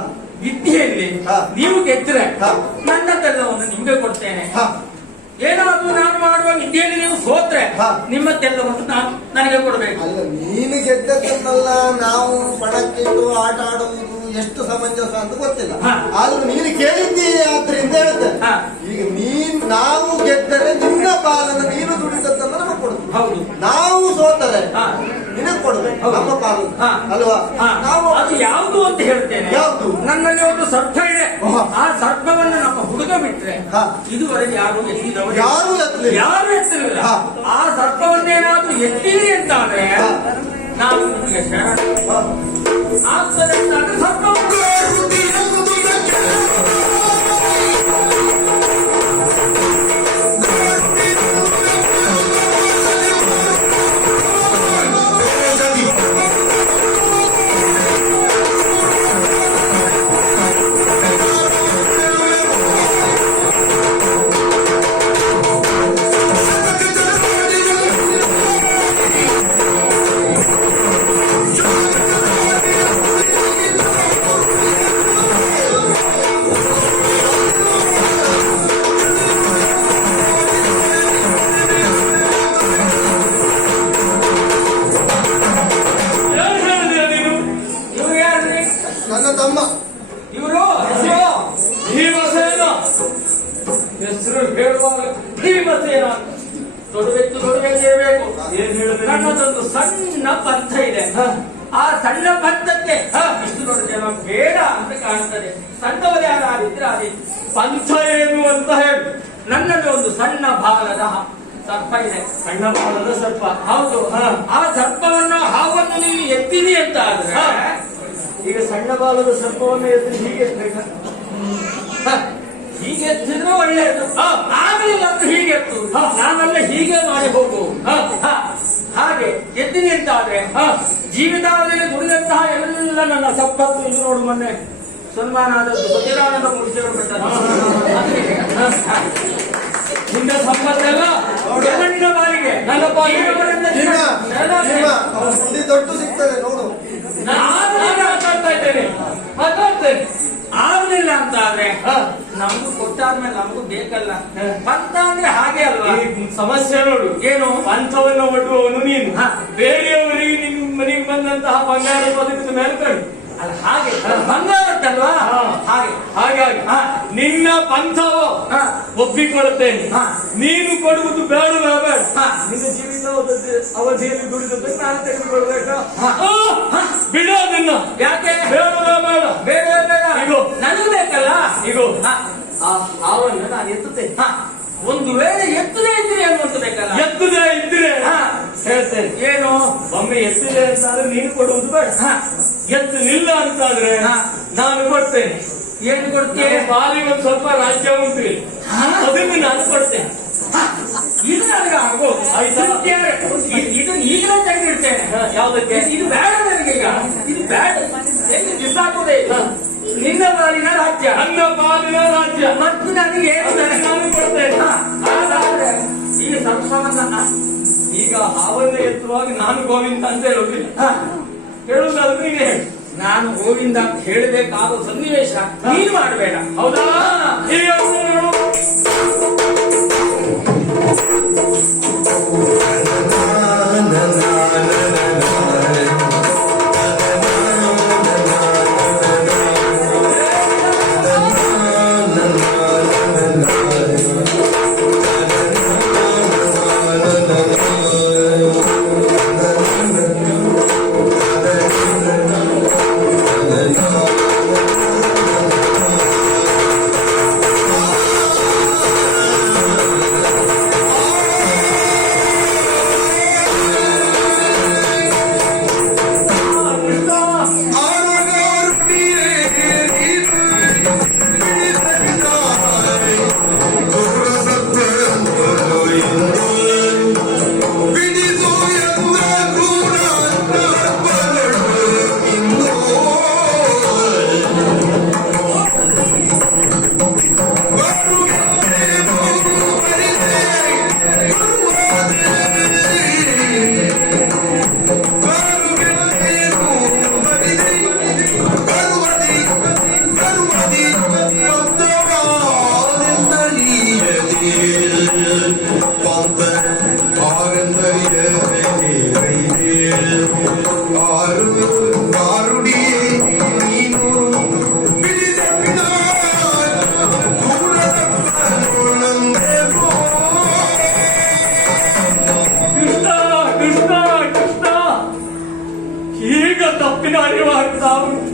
ವಿದ್ಯೆಯಲ್ಲಿ ಹಾ. ನೀವು ಗೆದ್ರೆ ಹಾ. ನನ್ನದೆಲ್ಲವನ್ನು ನಿಮ್ಗೆ ಕೊಡ್ತೇನೆ. ಹಾ. ಏನಾದ್ರೂ ನಾನು ಮಾಡುವ ವಿದ್ಯೆಯಲ್ಲಿ ನೀವು ಸೋತ್ರೆ ಹಾ. ನಿಮ್ಮದೆಲ್ಲವನ್ನು ನನಗೆ ಕೊಡಬೇಕು. ಅಲ್ಲ, ನೀನು ಗೆದ್ದದ್ದನ್ನೆಲ್ಲ ನಾವು ಪಣಕ್ಕಿಟ್ಟು ಆಟ ಆಡುವುದು ಎಷ್ಟು ಸಮಂಜಸ ಅಂತ ಗೊತ್ತಿಲ್ಲ. ಹಾ. ಆದ್ರೂ ನೀನು ಕೇಳಿದ್ದೀ ಆದ್ರಿಂದ ಹೇಳ್ತೇನೆ. ಹಾ. ಈಗ ನಾವು ಗೆದ್ದರೆ ನಿನ್ನ ಪಾಲನ್ನು ನೀನು ದುಡಿದದ್ದನ್ನು ನಮಗೆ ಕೊಡುದು. ಹೌದು. ನಾವು ಸೋತರೆ ಹಾ. ನಿನಗೆ ಕೊಡ್ಬೇಕು ಹೌದು. ನಮ್ಮ ಪಾಲು. ಹಾ. ಅಲ್ವಾ? ಹಾ. ನಾವು ಅದು ಯಾವುದು ಅಂತ ಹೇಳ್ತೇನೆ. ಯಾವುದು? ನನ್ನಲ್ಲಿ ಒಂದು ಸರ್ಪ ಇದೆ. ಓಹೋ. ಆ ಸರ್ಪವನ್ನು ನಮ್ಮ ಹುಡುಗ ಬಿಟ್ರೆ ಹಾ. ಇದುವರೆಗೆ ಯಾರು ಎತ್ತಿದವರು ಯಾರು ಎತ್ತಲಿಲ್ಲ. ಯಾರು ಎತ್ತಲಿಲ್ಲ. ಹಾ. ಆ ಸರ್ಪವನ್ನೇನಾದ್ರೂ ಎತ್ತೀರಿ ಅಂತ ಆದ್ರೆ ಹಾ. ನಾನು ನಿಮಗೆ ಶರಣ ಹಾ. ಆಗ್ತದೆ ಅಂತ ಆದ್ರೆ ಸರ್ಪವನ್ನು ನನ್ನ ತಮ್ಮ ಇವರು ಭೀಮಸೇನ. ಹೆಸರು ಹೇಳುವಾಗ ಭೀಮಸೇನ. ದೊಡ್ಡವೆತ್ತಿರಬೇಕು. ನನ್ನದೊಂದು ಸಣ್ಣ ಪಂಥ ಇದೆ. ಆ ಸಣ್ಣ ಪಂಥಕ್ಕೆ ಇಷ್ಟು ದೊಡ್ಡ ಜನ ಬೇಡ ಅಂತ ಕಾಣ್ತದೆ. ಸಣ್ಣವರೇ ಯಾರಿದ್ರೆ ಅದೇ ಪಂಥ ಏನು ಅಂತ ಹೇಳಿ. ನನ್ನಲ್ಲಿ ಒಂದು ಸಣ್ಣ ಬಾಲದ ಸರ್ಪ ಇದೆ. ಸಣ್ಣ ಬಾಲದ ಸರ್ಪ. ಹೌದು. ಆ ಸರ್ಪವನ್ನು ಹಾವನ್ನು ನೀವು ಎತ್ತೀನಿ ಅಂತ ಆದ್ರೆ ಈಗ ಸಣ್ಣ ಬಾಲದ ಸರ್ಪವನ್ನು ಎತ್ತಿ ಹೀಗೆ ಎತ್ತಬೇಕು. ಹೀಗೆ ಎತ್ತಿದ್ರೆ ಒಳ್ಳೆಯದು. ಆಗಲಿಲ್ಲ ಅಂದ್ರೆ ಹೀಗೆ ಎತ್ತು. ನಾವೆಲ್ಲ ಹೀಗೆ ಮಾಡಿ ಹೋಗು. ಹಾಗೆ ಎತ್ತೀನಿ ಅಂತ ಆದ್ರೆ ಜೀವಿತಾವಧಿಯಲ್ಲಿ ದುಡಿದಂತಹ ಎಲ್ಲ ನನ್ನ ಸಂಪತ್ತು ಇದು ನೋಡು. ಮೊನ್ನೆ ಸನ್ಮಾನ ಆದದ್ದು ಸತ್ಯನಾರಾಯಣ ಮೂರ್ತಿಯವರು ಬಿಟ್ಟರು. ನಿನ್ನ ಸಂಪತ್ತೆಲ್ಲ ನಿನ್ನ ಪಾಲಿಗೆ ನನ್ನ ಪಾಲಿಗೆ ದೊಡ್ಡ ಸಿಗ್ತದೆ ನೋಡು. ಮಾತಾಡ್ತೇನೆ. ಆಗಲಿಲ್ಲ ಅಂತ ಆದ್ರೆ ನಮ್ಗೂ ಕೊಟ್ಟಾದ್ಮೇಲೆ ನಮಗೂ ಬೇಕಲ್ಲ. ಪಂಥ ಅಂದ್ರೆ ಹಾಗೆ ಅಲ್ವಾ? ಸಮಸ್ಯೆ ನೋಡು. ಏನು? ಪಂಥವನ್ನು ಒಡ್ಡುವವನು ನೀನು. ಬೇರೆಯವರಿಗೆ ನಿಮ್ಮ ಮನೆಗೆ ಬಂದಂತಹ ಬಂಗಾರ ಬದುಕಿದ ಮೇಲೆ ಕಣಿ. ಅಲ್ಲ ಹಾಗೆ ಬಂಗಾರತ್ತಲ್ವಾ? ಹಾಗೆ ಹಾಗಾಗಿ ನಿನ್ನ ಪಂಥವು ಒಪ್ಪಿಕೊಳ್ಳುತ್ತೇನೆ. ನೀನು ಕೊಡುವುದು ಬೇಡವೇ ಬೇಡ. ನಿನ್ನ ಜೀವಿತ ಅವಧಿಯಲ್ಲಿ ದುಡಿದದ್ದನ್ನು ನಾನು ತೆಗೆದುಕೊಳ್ಬೇಕಾ? ಬಿಡು ಅದನ್ನ. ಯಾಕೆ? ಬೇಡವೇ ಬೇಡ. ಬೇಡ ಬೇಡ. ಇಗೋ ನನಗೂ ಬೇಕಲ್ಲ. ಇಗೋ ಆ ಹಾವನ್ನು ನಾನು ಎತ್ತುತ್ತೇನೆ. ಒಂದು ವೇಳೆ ಎತ್ತದೇ ಇದ್ರೆ ಅನ್ನುವಂತ ಬೇಕಲ್ಲ. ಎತ್ತದೇ ಇದ್ರೆ ಹಾ. ಹೇಳ್ತೇನೆ. ಏನು ಒಮ್ಮೆ ಎತ್ತಿದೆ ಅಂತಾದ್ರೆ ನೀನು ಕೊಡುವುದು ಬೇಡ. ಎತ್ತಲಿಲ್ಲ ಅಂತಾದ್ರೆ ಹಾ. ನಾನು ಕೊಡ್ತೇನೆ. ಏನು ಕೊಡ್ತೀಯ? ಪಾಲಿಗೆ ಒಂದು ಸ್ವಲ್ಪ ರಾಜ್ಯ ಉಂಟು ಇಲ್ಲಿ. ಅದನ್ನು ನಾನು ಕೊಡ್ತೇನೆ. ಇದು ನನಗೆ ಆಗೋದು. ಆಯ್ತಾ? ಇದು ಈಗಲೇ ತೆಗೆದಿರ್ತೇನೆ. ಯಾವ್ದಕ್ಕೆ? ಇದು ಬೇಡ ನನಗೆ ಈಗ. ಇದು ಬೇಡ. ಎಲ್ಲಿ ಬಿಸಾಕೋದೇ ಇಲ್ಲ. ನಿನ್ನ ಪಾಲಿನ ರಾಜ್ಯ, ನನ್ನ ಪಾಲಿನ ರಾಜ್ಯ ಮತ್ತು ನನಗೆ ಏನು ನಾನು ಕೊಡ್ತೇನೆ. ಹಾಗಾದ್ರೆ ಈ ಸಂಸಾರವನ್ನ ಈಗ ಹಾವನ್ನ ಎತ್ತುವಾಗ ನಾನು ಗೋವಿಂದ ಅಂತ ಹೇಳುದಿಲ್ಲ. ಹೇಳುದಾದ್ರೆ ನೀನೇ ಹೇಳು. ನಾನು ಗೋವಿಂದ ಅಂತ ಹೇಳಬೇಕಾದ ಸನ್ನಿವೇಶ ನೀನು ಮಾಡಬೇಡ. ಹೌದಾ? ಈಗ ತಪ್ಪಿನ ಅರಿವಾಗ್ತಾ ಉಂಟು.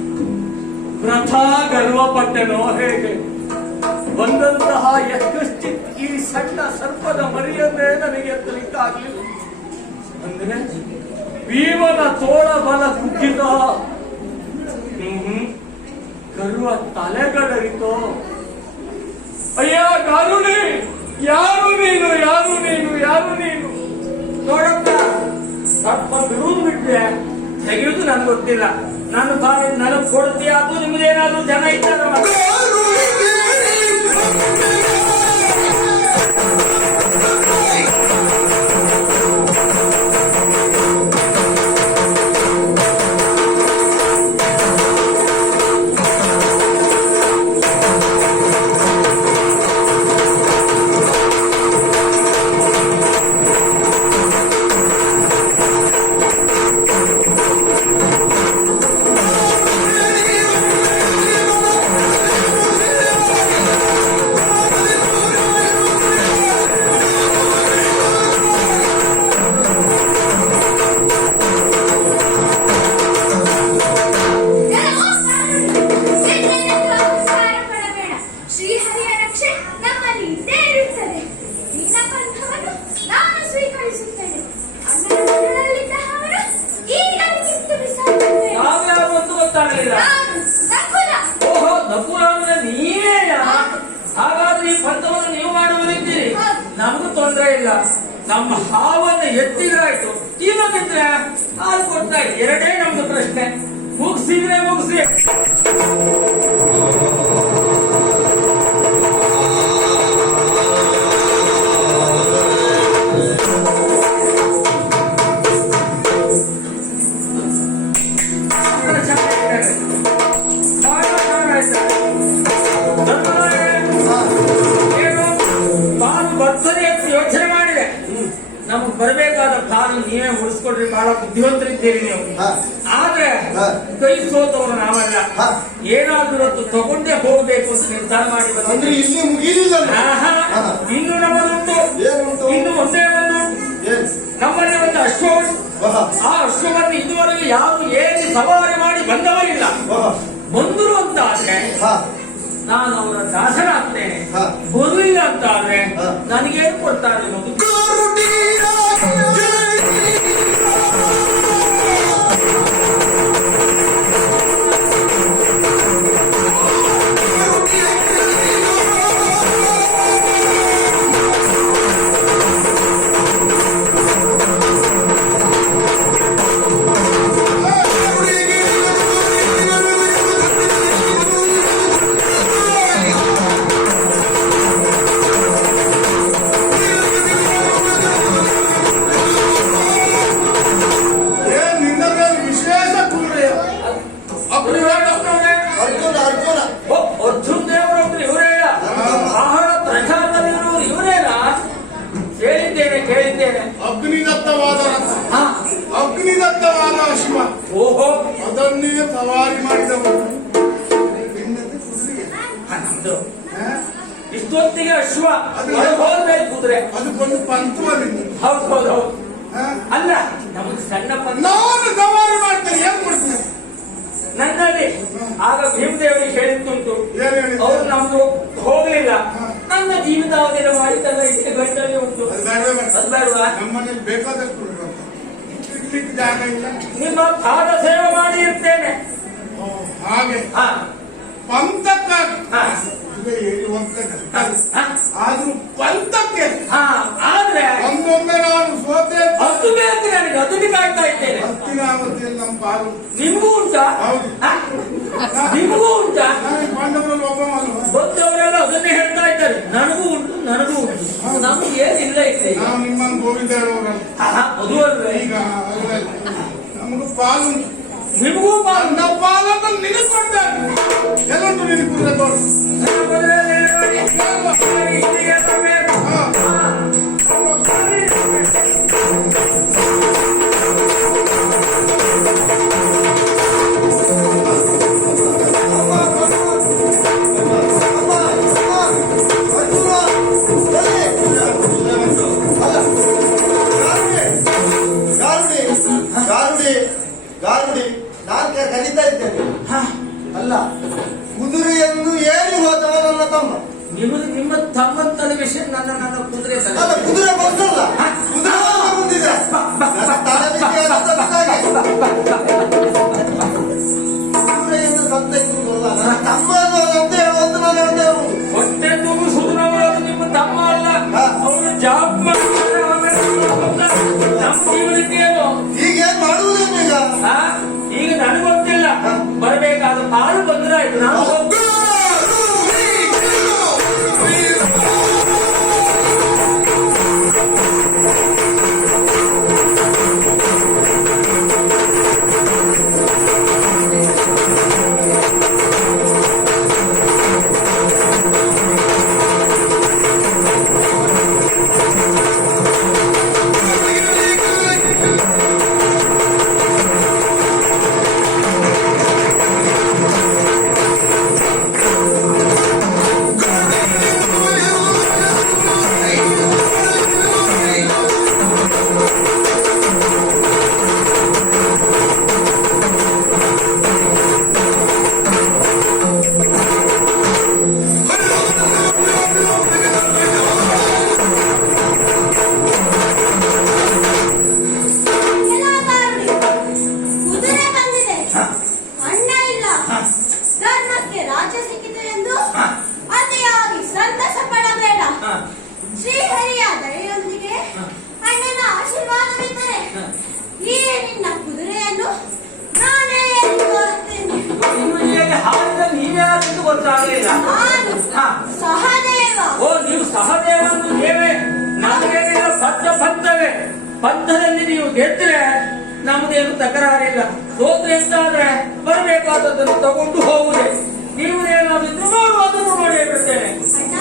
ವ್ರಥಾ ಗರ್ವ ಪಟ್ಟೆನೋ ಹೇಗೆ ಬಂದಂತಹ ಯಕಶ್ಚಿತ್ ಈ ಸಣ್ಣ ಸರ್ಪದ ಮರಿಯನ್ನೇ ನನಗೆ ಎತ್ತಲಿಕ್ಕಾಗಲಿಲ್ಲ. ಅಂದ್ರೆ ಭೀಮನ ತೋಳ ಬಲ ಕುಗ್ಗಿತ, ಗರ್ವ ತಲೆಗಡರಿತೋ. ಅಯ್ಯ ಗಾರುಣಿ, ಯಾರು ನೀನು, ಯಾರು ನೀನು, ಯಾರು ನೀನು? ನೋಡಪ್ಪ, ಸ್ವಲ್ಪ ಬಿಡುವುದು ಬಿಟ್ರೆ ತೆಗೆಯುವುದು ನನಗೆ ಗೊತ್ತಿಲ್ಲ. ನಾನು ಬಾರಿ ನನಗೆ ಕೊಡ್ತೀಯ, ಅದು ನಿಮ್ದೇನಾದ್ರೂ ಜನ ಇದ್ದಾರೆ. ಶ್ರೀಹರಿಯ ರಕ್ಷೆ ನಮ್ಮಲ್ಲಿ ಇದ್ದೇ ಇರುತ್ತದೆ. ನಿನ್ನ ಪಂಥವನ್ನು ನಾನು ಸ್ವೀಕರಿಸುತ್ತೇನೆ. ಅಣ್ಣನಲ್ಲಿದ್ದವನು ಈಗ ಕಿತ್ತು ಬಿಸಾಡುತ್ತೇನೆ. ಯಾವ್ಯಾರು ಅಂತ ಗೊತ್ತಾಗಲಿಲ್ಲ. ನಾನು ನಕುಲ. ಓಹೋ, ನಕುಲ ಅಂದ್ರೆ ನೀವೇನ? ಹಾಗಾದ್ರೆ ಈ ಪಂಥವನ್ನು ನೀವು ಮಾಡುವುದಿದ್ದೀರಿ, ನಮಗೂ ತೊಂದರೆ ಇಲ್ಲ. ನಮ್ಮ ಹಾವನ್ನು ಎತ್ತಿದ್ರಾಯ್ತು, ತಿನ್ನೋದಿದ್ರೆ ಹಾಲು ಕೊಡ್ತಾ ಇತ್ತು. ಎರಡೇ ನಮ್ದು ಪ್ರಶ್ನೆ. ಮುಗಿಸಿದ್ರೆ ಮುಗಿಸಿ. ಯೋಚನೆ ಮಾಡಿದೆ, ನಮಗ್ ಬರಬೇಕಾದ ಪಾಲು ನೀವೇ ಉಳಿಸ್ಕೊಡ್ರಿ, ಬಹಳ ಬುದ್ಧಿವಂತರಿದ್ದೀರಿ ನೀವು. ಆದ್ರೆ ಕೈ ಸೋತವರು ನಾವಲ್ಲ. ಏನಾದ್ರೂ ಹೊತ್ತು ತಗೊಂಡೇ ಹೋಗ್ಬೇಕು ಅಂತ ನಿರ್ಧಾರ ಮಾಡಿ ಅಂದ್ರೆ ಇಲ್ಲಿ ಮುಗಿಲಿಲ್ಲ. ಇನ್ನು ನಮ್ಮದುಂಟು. ಇನ್ನು ಒಂದೇ ಒಂದು, ನಮ್ಮಲ್ಲಿ ಒಂದು ಅಶ್ವ ಉಂಟು. ಆ ಅಶ್ವವನ್ನು ಇದುವರೆಗೆ ಯಾರು ಏರಿ ಸವಾರಿ ಮಾಡಿ ಬಂದವರಿಲ್ಲ. ಬಂದರು ಅಂತ ಆದ್ರೆ ನಾನು ಅವರ ದಾಸನಾಗ್ತೇನೆ. ಹಾ. ಬರ್ಲಿಲ್ಲ ಅಂತ ಆದ್ರೆ ಹಾ. ನನಗೇನು ಕೊಡ್ತಾರೆ ಅನ್ನೋದು ನಿನ್ನ ಮೇಲೆ ವಿಶೇಷ ಕುದುರೆ ಅರ್ಜುನ ಅರ್ಜುನ ಅರ್ಜುನ್ ದೇವರೊಬ್ರು ಇವರೇ ಆಹಾರ ಪ್ರಚಾರದಲ್ಲಿರುವರು ಇವರೇನಾ? ಕೇಳಿದ್ದೇನೆ ಅಗ್ನಿದತ್ತವಾದ ರಥ ಹಾ. ಅಗ್ನಿದತ್ತವಾದ ಶಿವ ಓಹೋ ಅದನ್ನೇ ಸವಾರಿ ಮಾಡಿದವರು ನಮ್ದು ಇಷ್ಟೊತ್ತಿಗೆ ಅಶ್ವ ಹೋದ್ಮೇಲೆ ಕುದುರೆ ಅದಕ್ಕೊಂದು ಪಂಥವಲ್ಲಿ ಹೌದು ಅಲ್ಲ ನಮಗೆ ಸಣ್ಣ ಪಂಥ ನಾನು ಸವಾರಿ ಮಾಡ್ತೇನೆ ಏನ್ ಮಾಡ್ತೇನೆ ನನ್ನಲ್ಲಿ ಆಗ ಭೀಮದೇವರಿಗೆ ಹೇಳಿದ್ದುಂಟು ಏನ್ ಹೇಳಿದ್ರು? ಅವ್ರು ನಮ್ದು ಹೋಗ್ಲಿಲ್ಲ ನನ್ನ ಜೀವಿತಾವಧಿಯನ್ನು ಮಾಡಿದಾಗ ಇಷ್ಟೇ ಗಂಟಲ್ಲಿ ಉಂಟು ಅದು ಬೇಡವೇ ಬೇಡ. ಅದು ಬೇಡವಾ? ನಮ್ಮನೇಲಿ ಬೇಕಾದಷ್ಟು ಉಂಟು. ಇಡ್ಲಿಕ್ಕೆ ಜಾಗ ಇಲ್ಲ. ನಿಮ್ಮ ಪಾದ ಸೇವೆ ಮಾಡಿ ಇರ್ತೇನೆ. ಓ, ಹಾಗೆ ಹಾ ಪಂಥಕ್ಕಾಗಿ ಹಾ ಈಗ ಹೇಳುವಂತ ಹಾ, ಹಾ, ಆದ್ರೂ ಪಂಥಕ್ಕೆ ಹಾ. ಆದ್ರೆ ಒಂದೊಮ್ಮೆ ನಾನು ಸೋತೆ ಅದು ಬೇಕು ನನಗೆ, ಅದನ್ನು ಕಾಯ್ತಾ ಇದ್ದೇನೆ. ಹಸ್ತಿನಾವತಿಯಲ್ಲಿ ನಮ್ಮ ಪಾಲು ನಿಮ್ಗೂ ಉಂಟಾ? ಹೌದು. ಹಾ? ನಿಮ್ಗೂ ಉಂಟಾ? ನಾನು ಪಾಂಡವರಲ್ಲಿ ಒಬ್ಬವಲ್ಲ. ಬಂದವರೆಲ್ಲ ಅದನ್ನೇ ಹೇಳ್ತಾ ಇದ್ದಾರೆ. ನನಗೂ ಉಂಟು ನಮ್ಗೆ ಏನಿಲ್ಲ ಇಲ್ಲಿ. ನಾವು ನಿಮ್ಮನ್ನು ಗೋವಿಂದ ಹೇಳುವವರಲ್ಲ. ಅದು ಅಲ್ವೇ? ಈಗ ಅದರಲ್ಲಿ ನಮಗೂ ಪಾಲು ಉಂಟು. ನಿಮಗೂ ಪಾಲು ನನ್ನ ಪಾಲನ್ನು ನಿನಗೆ ಕೊಡ್ತಾರೆ. ಎಲ್ಲುಂಟು ನಿನಗೆ ಕುದುರೆ ತೋರು. ಹಾ. ಗಾರುಡಿ ನಾನು ಕರೀತಾ ಇದ್ದೇನೆ. ಅಲ್ಲ, ಕುದುರೆಯನ್ನು ಏರಿ ಹೋದವ ನನ್ನ ತಮ್ಮ. ನಿಮ್ಮ ತಮ್ಮಂತನ ವಿಷಯ ನನ್ನ ಕುದುರೆ ಅಲ್ಲ, ಕುದುರೆ ಬಂದಲ್ಲ, ಕುದುರೆ ಬಂದಿದೆ. ನನ್ನ ತಲೆ ಬಿಸಿ ಆದದ್ದಕ್ಕಾಗಿ ಕುದುರೆಯನ್ನು ಸಂತೈಸುವುದಲ್ಲ, ನನ್ನ ತಮ್ಮ ಅಂತ ಹೇಳುವಂತ ನಾನು ಹೇಳ್ತಾ ಇರುವುದು. ಹೊಟ್ಟೆ ತುಂಬಿ ಸುಧುರವಾದ ನಿಮ್ಮ ತಮ್ಮ ಅಲ್ಲ, ಅವನು ಜಾಬ್ ಮಾಡ್ತಾರೆ. ನಮ್ಮ ಜೀವನಕ್ಕೆ ಏನು ಈಗೇನ್ ಮಾಡುವುದೇನು ಈಗ? ಈಗ ನನಗೆ ಗೊತ್ತಿಲ್ಲ. ಬರಬೇಕಾದ ಪಾಲು ಬಂದ್ರೆ ಆಯ್ತು. ನಾನು ಶ್ರೀಹರಿಯ ದಯೆಯೊಂದಿಗೆ ಅಣ್ಣನ ಆಶೀರ್ವಾದವಿದ್ದರೆ ಈ ನಿನ್ನ ಕುದುರೆಯನ್ನು ನಾನೇ ತೋರುತ್ತೇನೆ. ಹಾಡಿದ ನೀವೇ ಆದಂತ ಗೊತ್ತಾಗಲಿಲ್ಲ. ನಾನು ಸಹದೇವ. ಓ, ನೀವು ಸಹದೇವ ಅಂತ ದೇವೇ. ನಮಗೇನಿಲ್ಲ, ಪಂಥವೇ. ಪಂಥದಲ್ಲಿ ನೀವು ಗೆದ್ರೆ ನಮ್ದೇನು ತಕರಾರಿಲ್ಲ. ಸೋತ್ರೆ ಎಂತಾದ್ರೆ ಬರಬೇಕಾದದ್ದನ್ನು ತಗೊಂಡು ಹೋಗುದೇ. ನೀವು ಏನಾದ್ರು ನೋಡುವುದನ್ನು ನೋಡೇ ಬಿಡ್ತೇನೆ. ಅಣ್ಣ,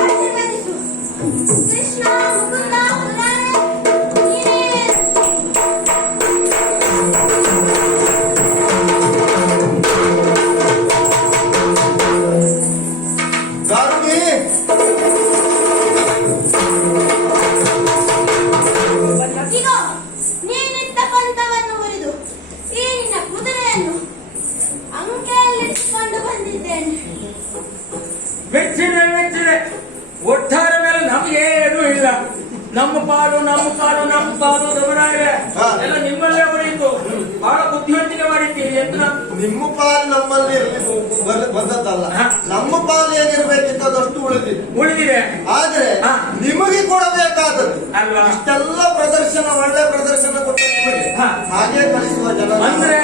ಆಶೀರ್ವದಿಸು. ಕೃಷ್ಣ ಮುಕುಂದ ಮುರಾರೇ, ನೀನೇ ಗಾರುಡಿ, ಇಗೋ, ನೀನಿದ್ದ ಪಂಥವನ್ನು ಮುರಿದು ಈ ನಿನ್ನ ಕುದುರೆಯನ್ನು ಅಂಕೆಯಲ್ಲಿರಿಸಿಕೊಂಡು ಬಂದಿದ್ದೇನೆ. ಮೆಚ್ಚಿದೆ ಒಟ್ಟಾರೆ ಮೇಲೆ ನಮ್ಗೆ ಏನೂ ಇಲ್ಲ. ನಮ್ಮ ಪಾಲು ಗಮನಾಯಿವೆ ಹಾ. ಎಲ್ಲ ನಿಮ್ಮಲ್ಲೇ ಉಳಿಯಿತು. ಬಹಳ ಬುದ್ಧಿವಂತಿಕೆ ಮಾಡಿದ್ದೀರಿ ಅಂತ ನಿಮ್ಮ ಪಾಲು ನಮ್ಮಲ್ಲಿ ಬಂದದ್ದಲ್ಲ. ಹಾ. ನಮ್ಮ ಪಾಲು ಏನಿರ್ಬೇಕಿದ್ದದಷ್ಟು ಉಳಿದಿದೆ ಆದ್ರೆ ಹಾ. ನಿಮಗೆ ಕೊಡಬೇಕಾದದ್ದು ಅಲ್ವಾ? ಇಷ್ಟೆಲ್ಲ ಪ್ರದರ್ಶನ, ಒಳ್ಳೆ ಪ್ರದರ್ಶನ ಕೊಟ್ಟ ನಿಮಗೆ ಹಾ. ಹಾಗೆ ಕಲಿಸುವ ಜನ ಅಂದ್ರೆ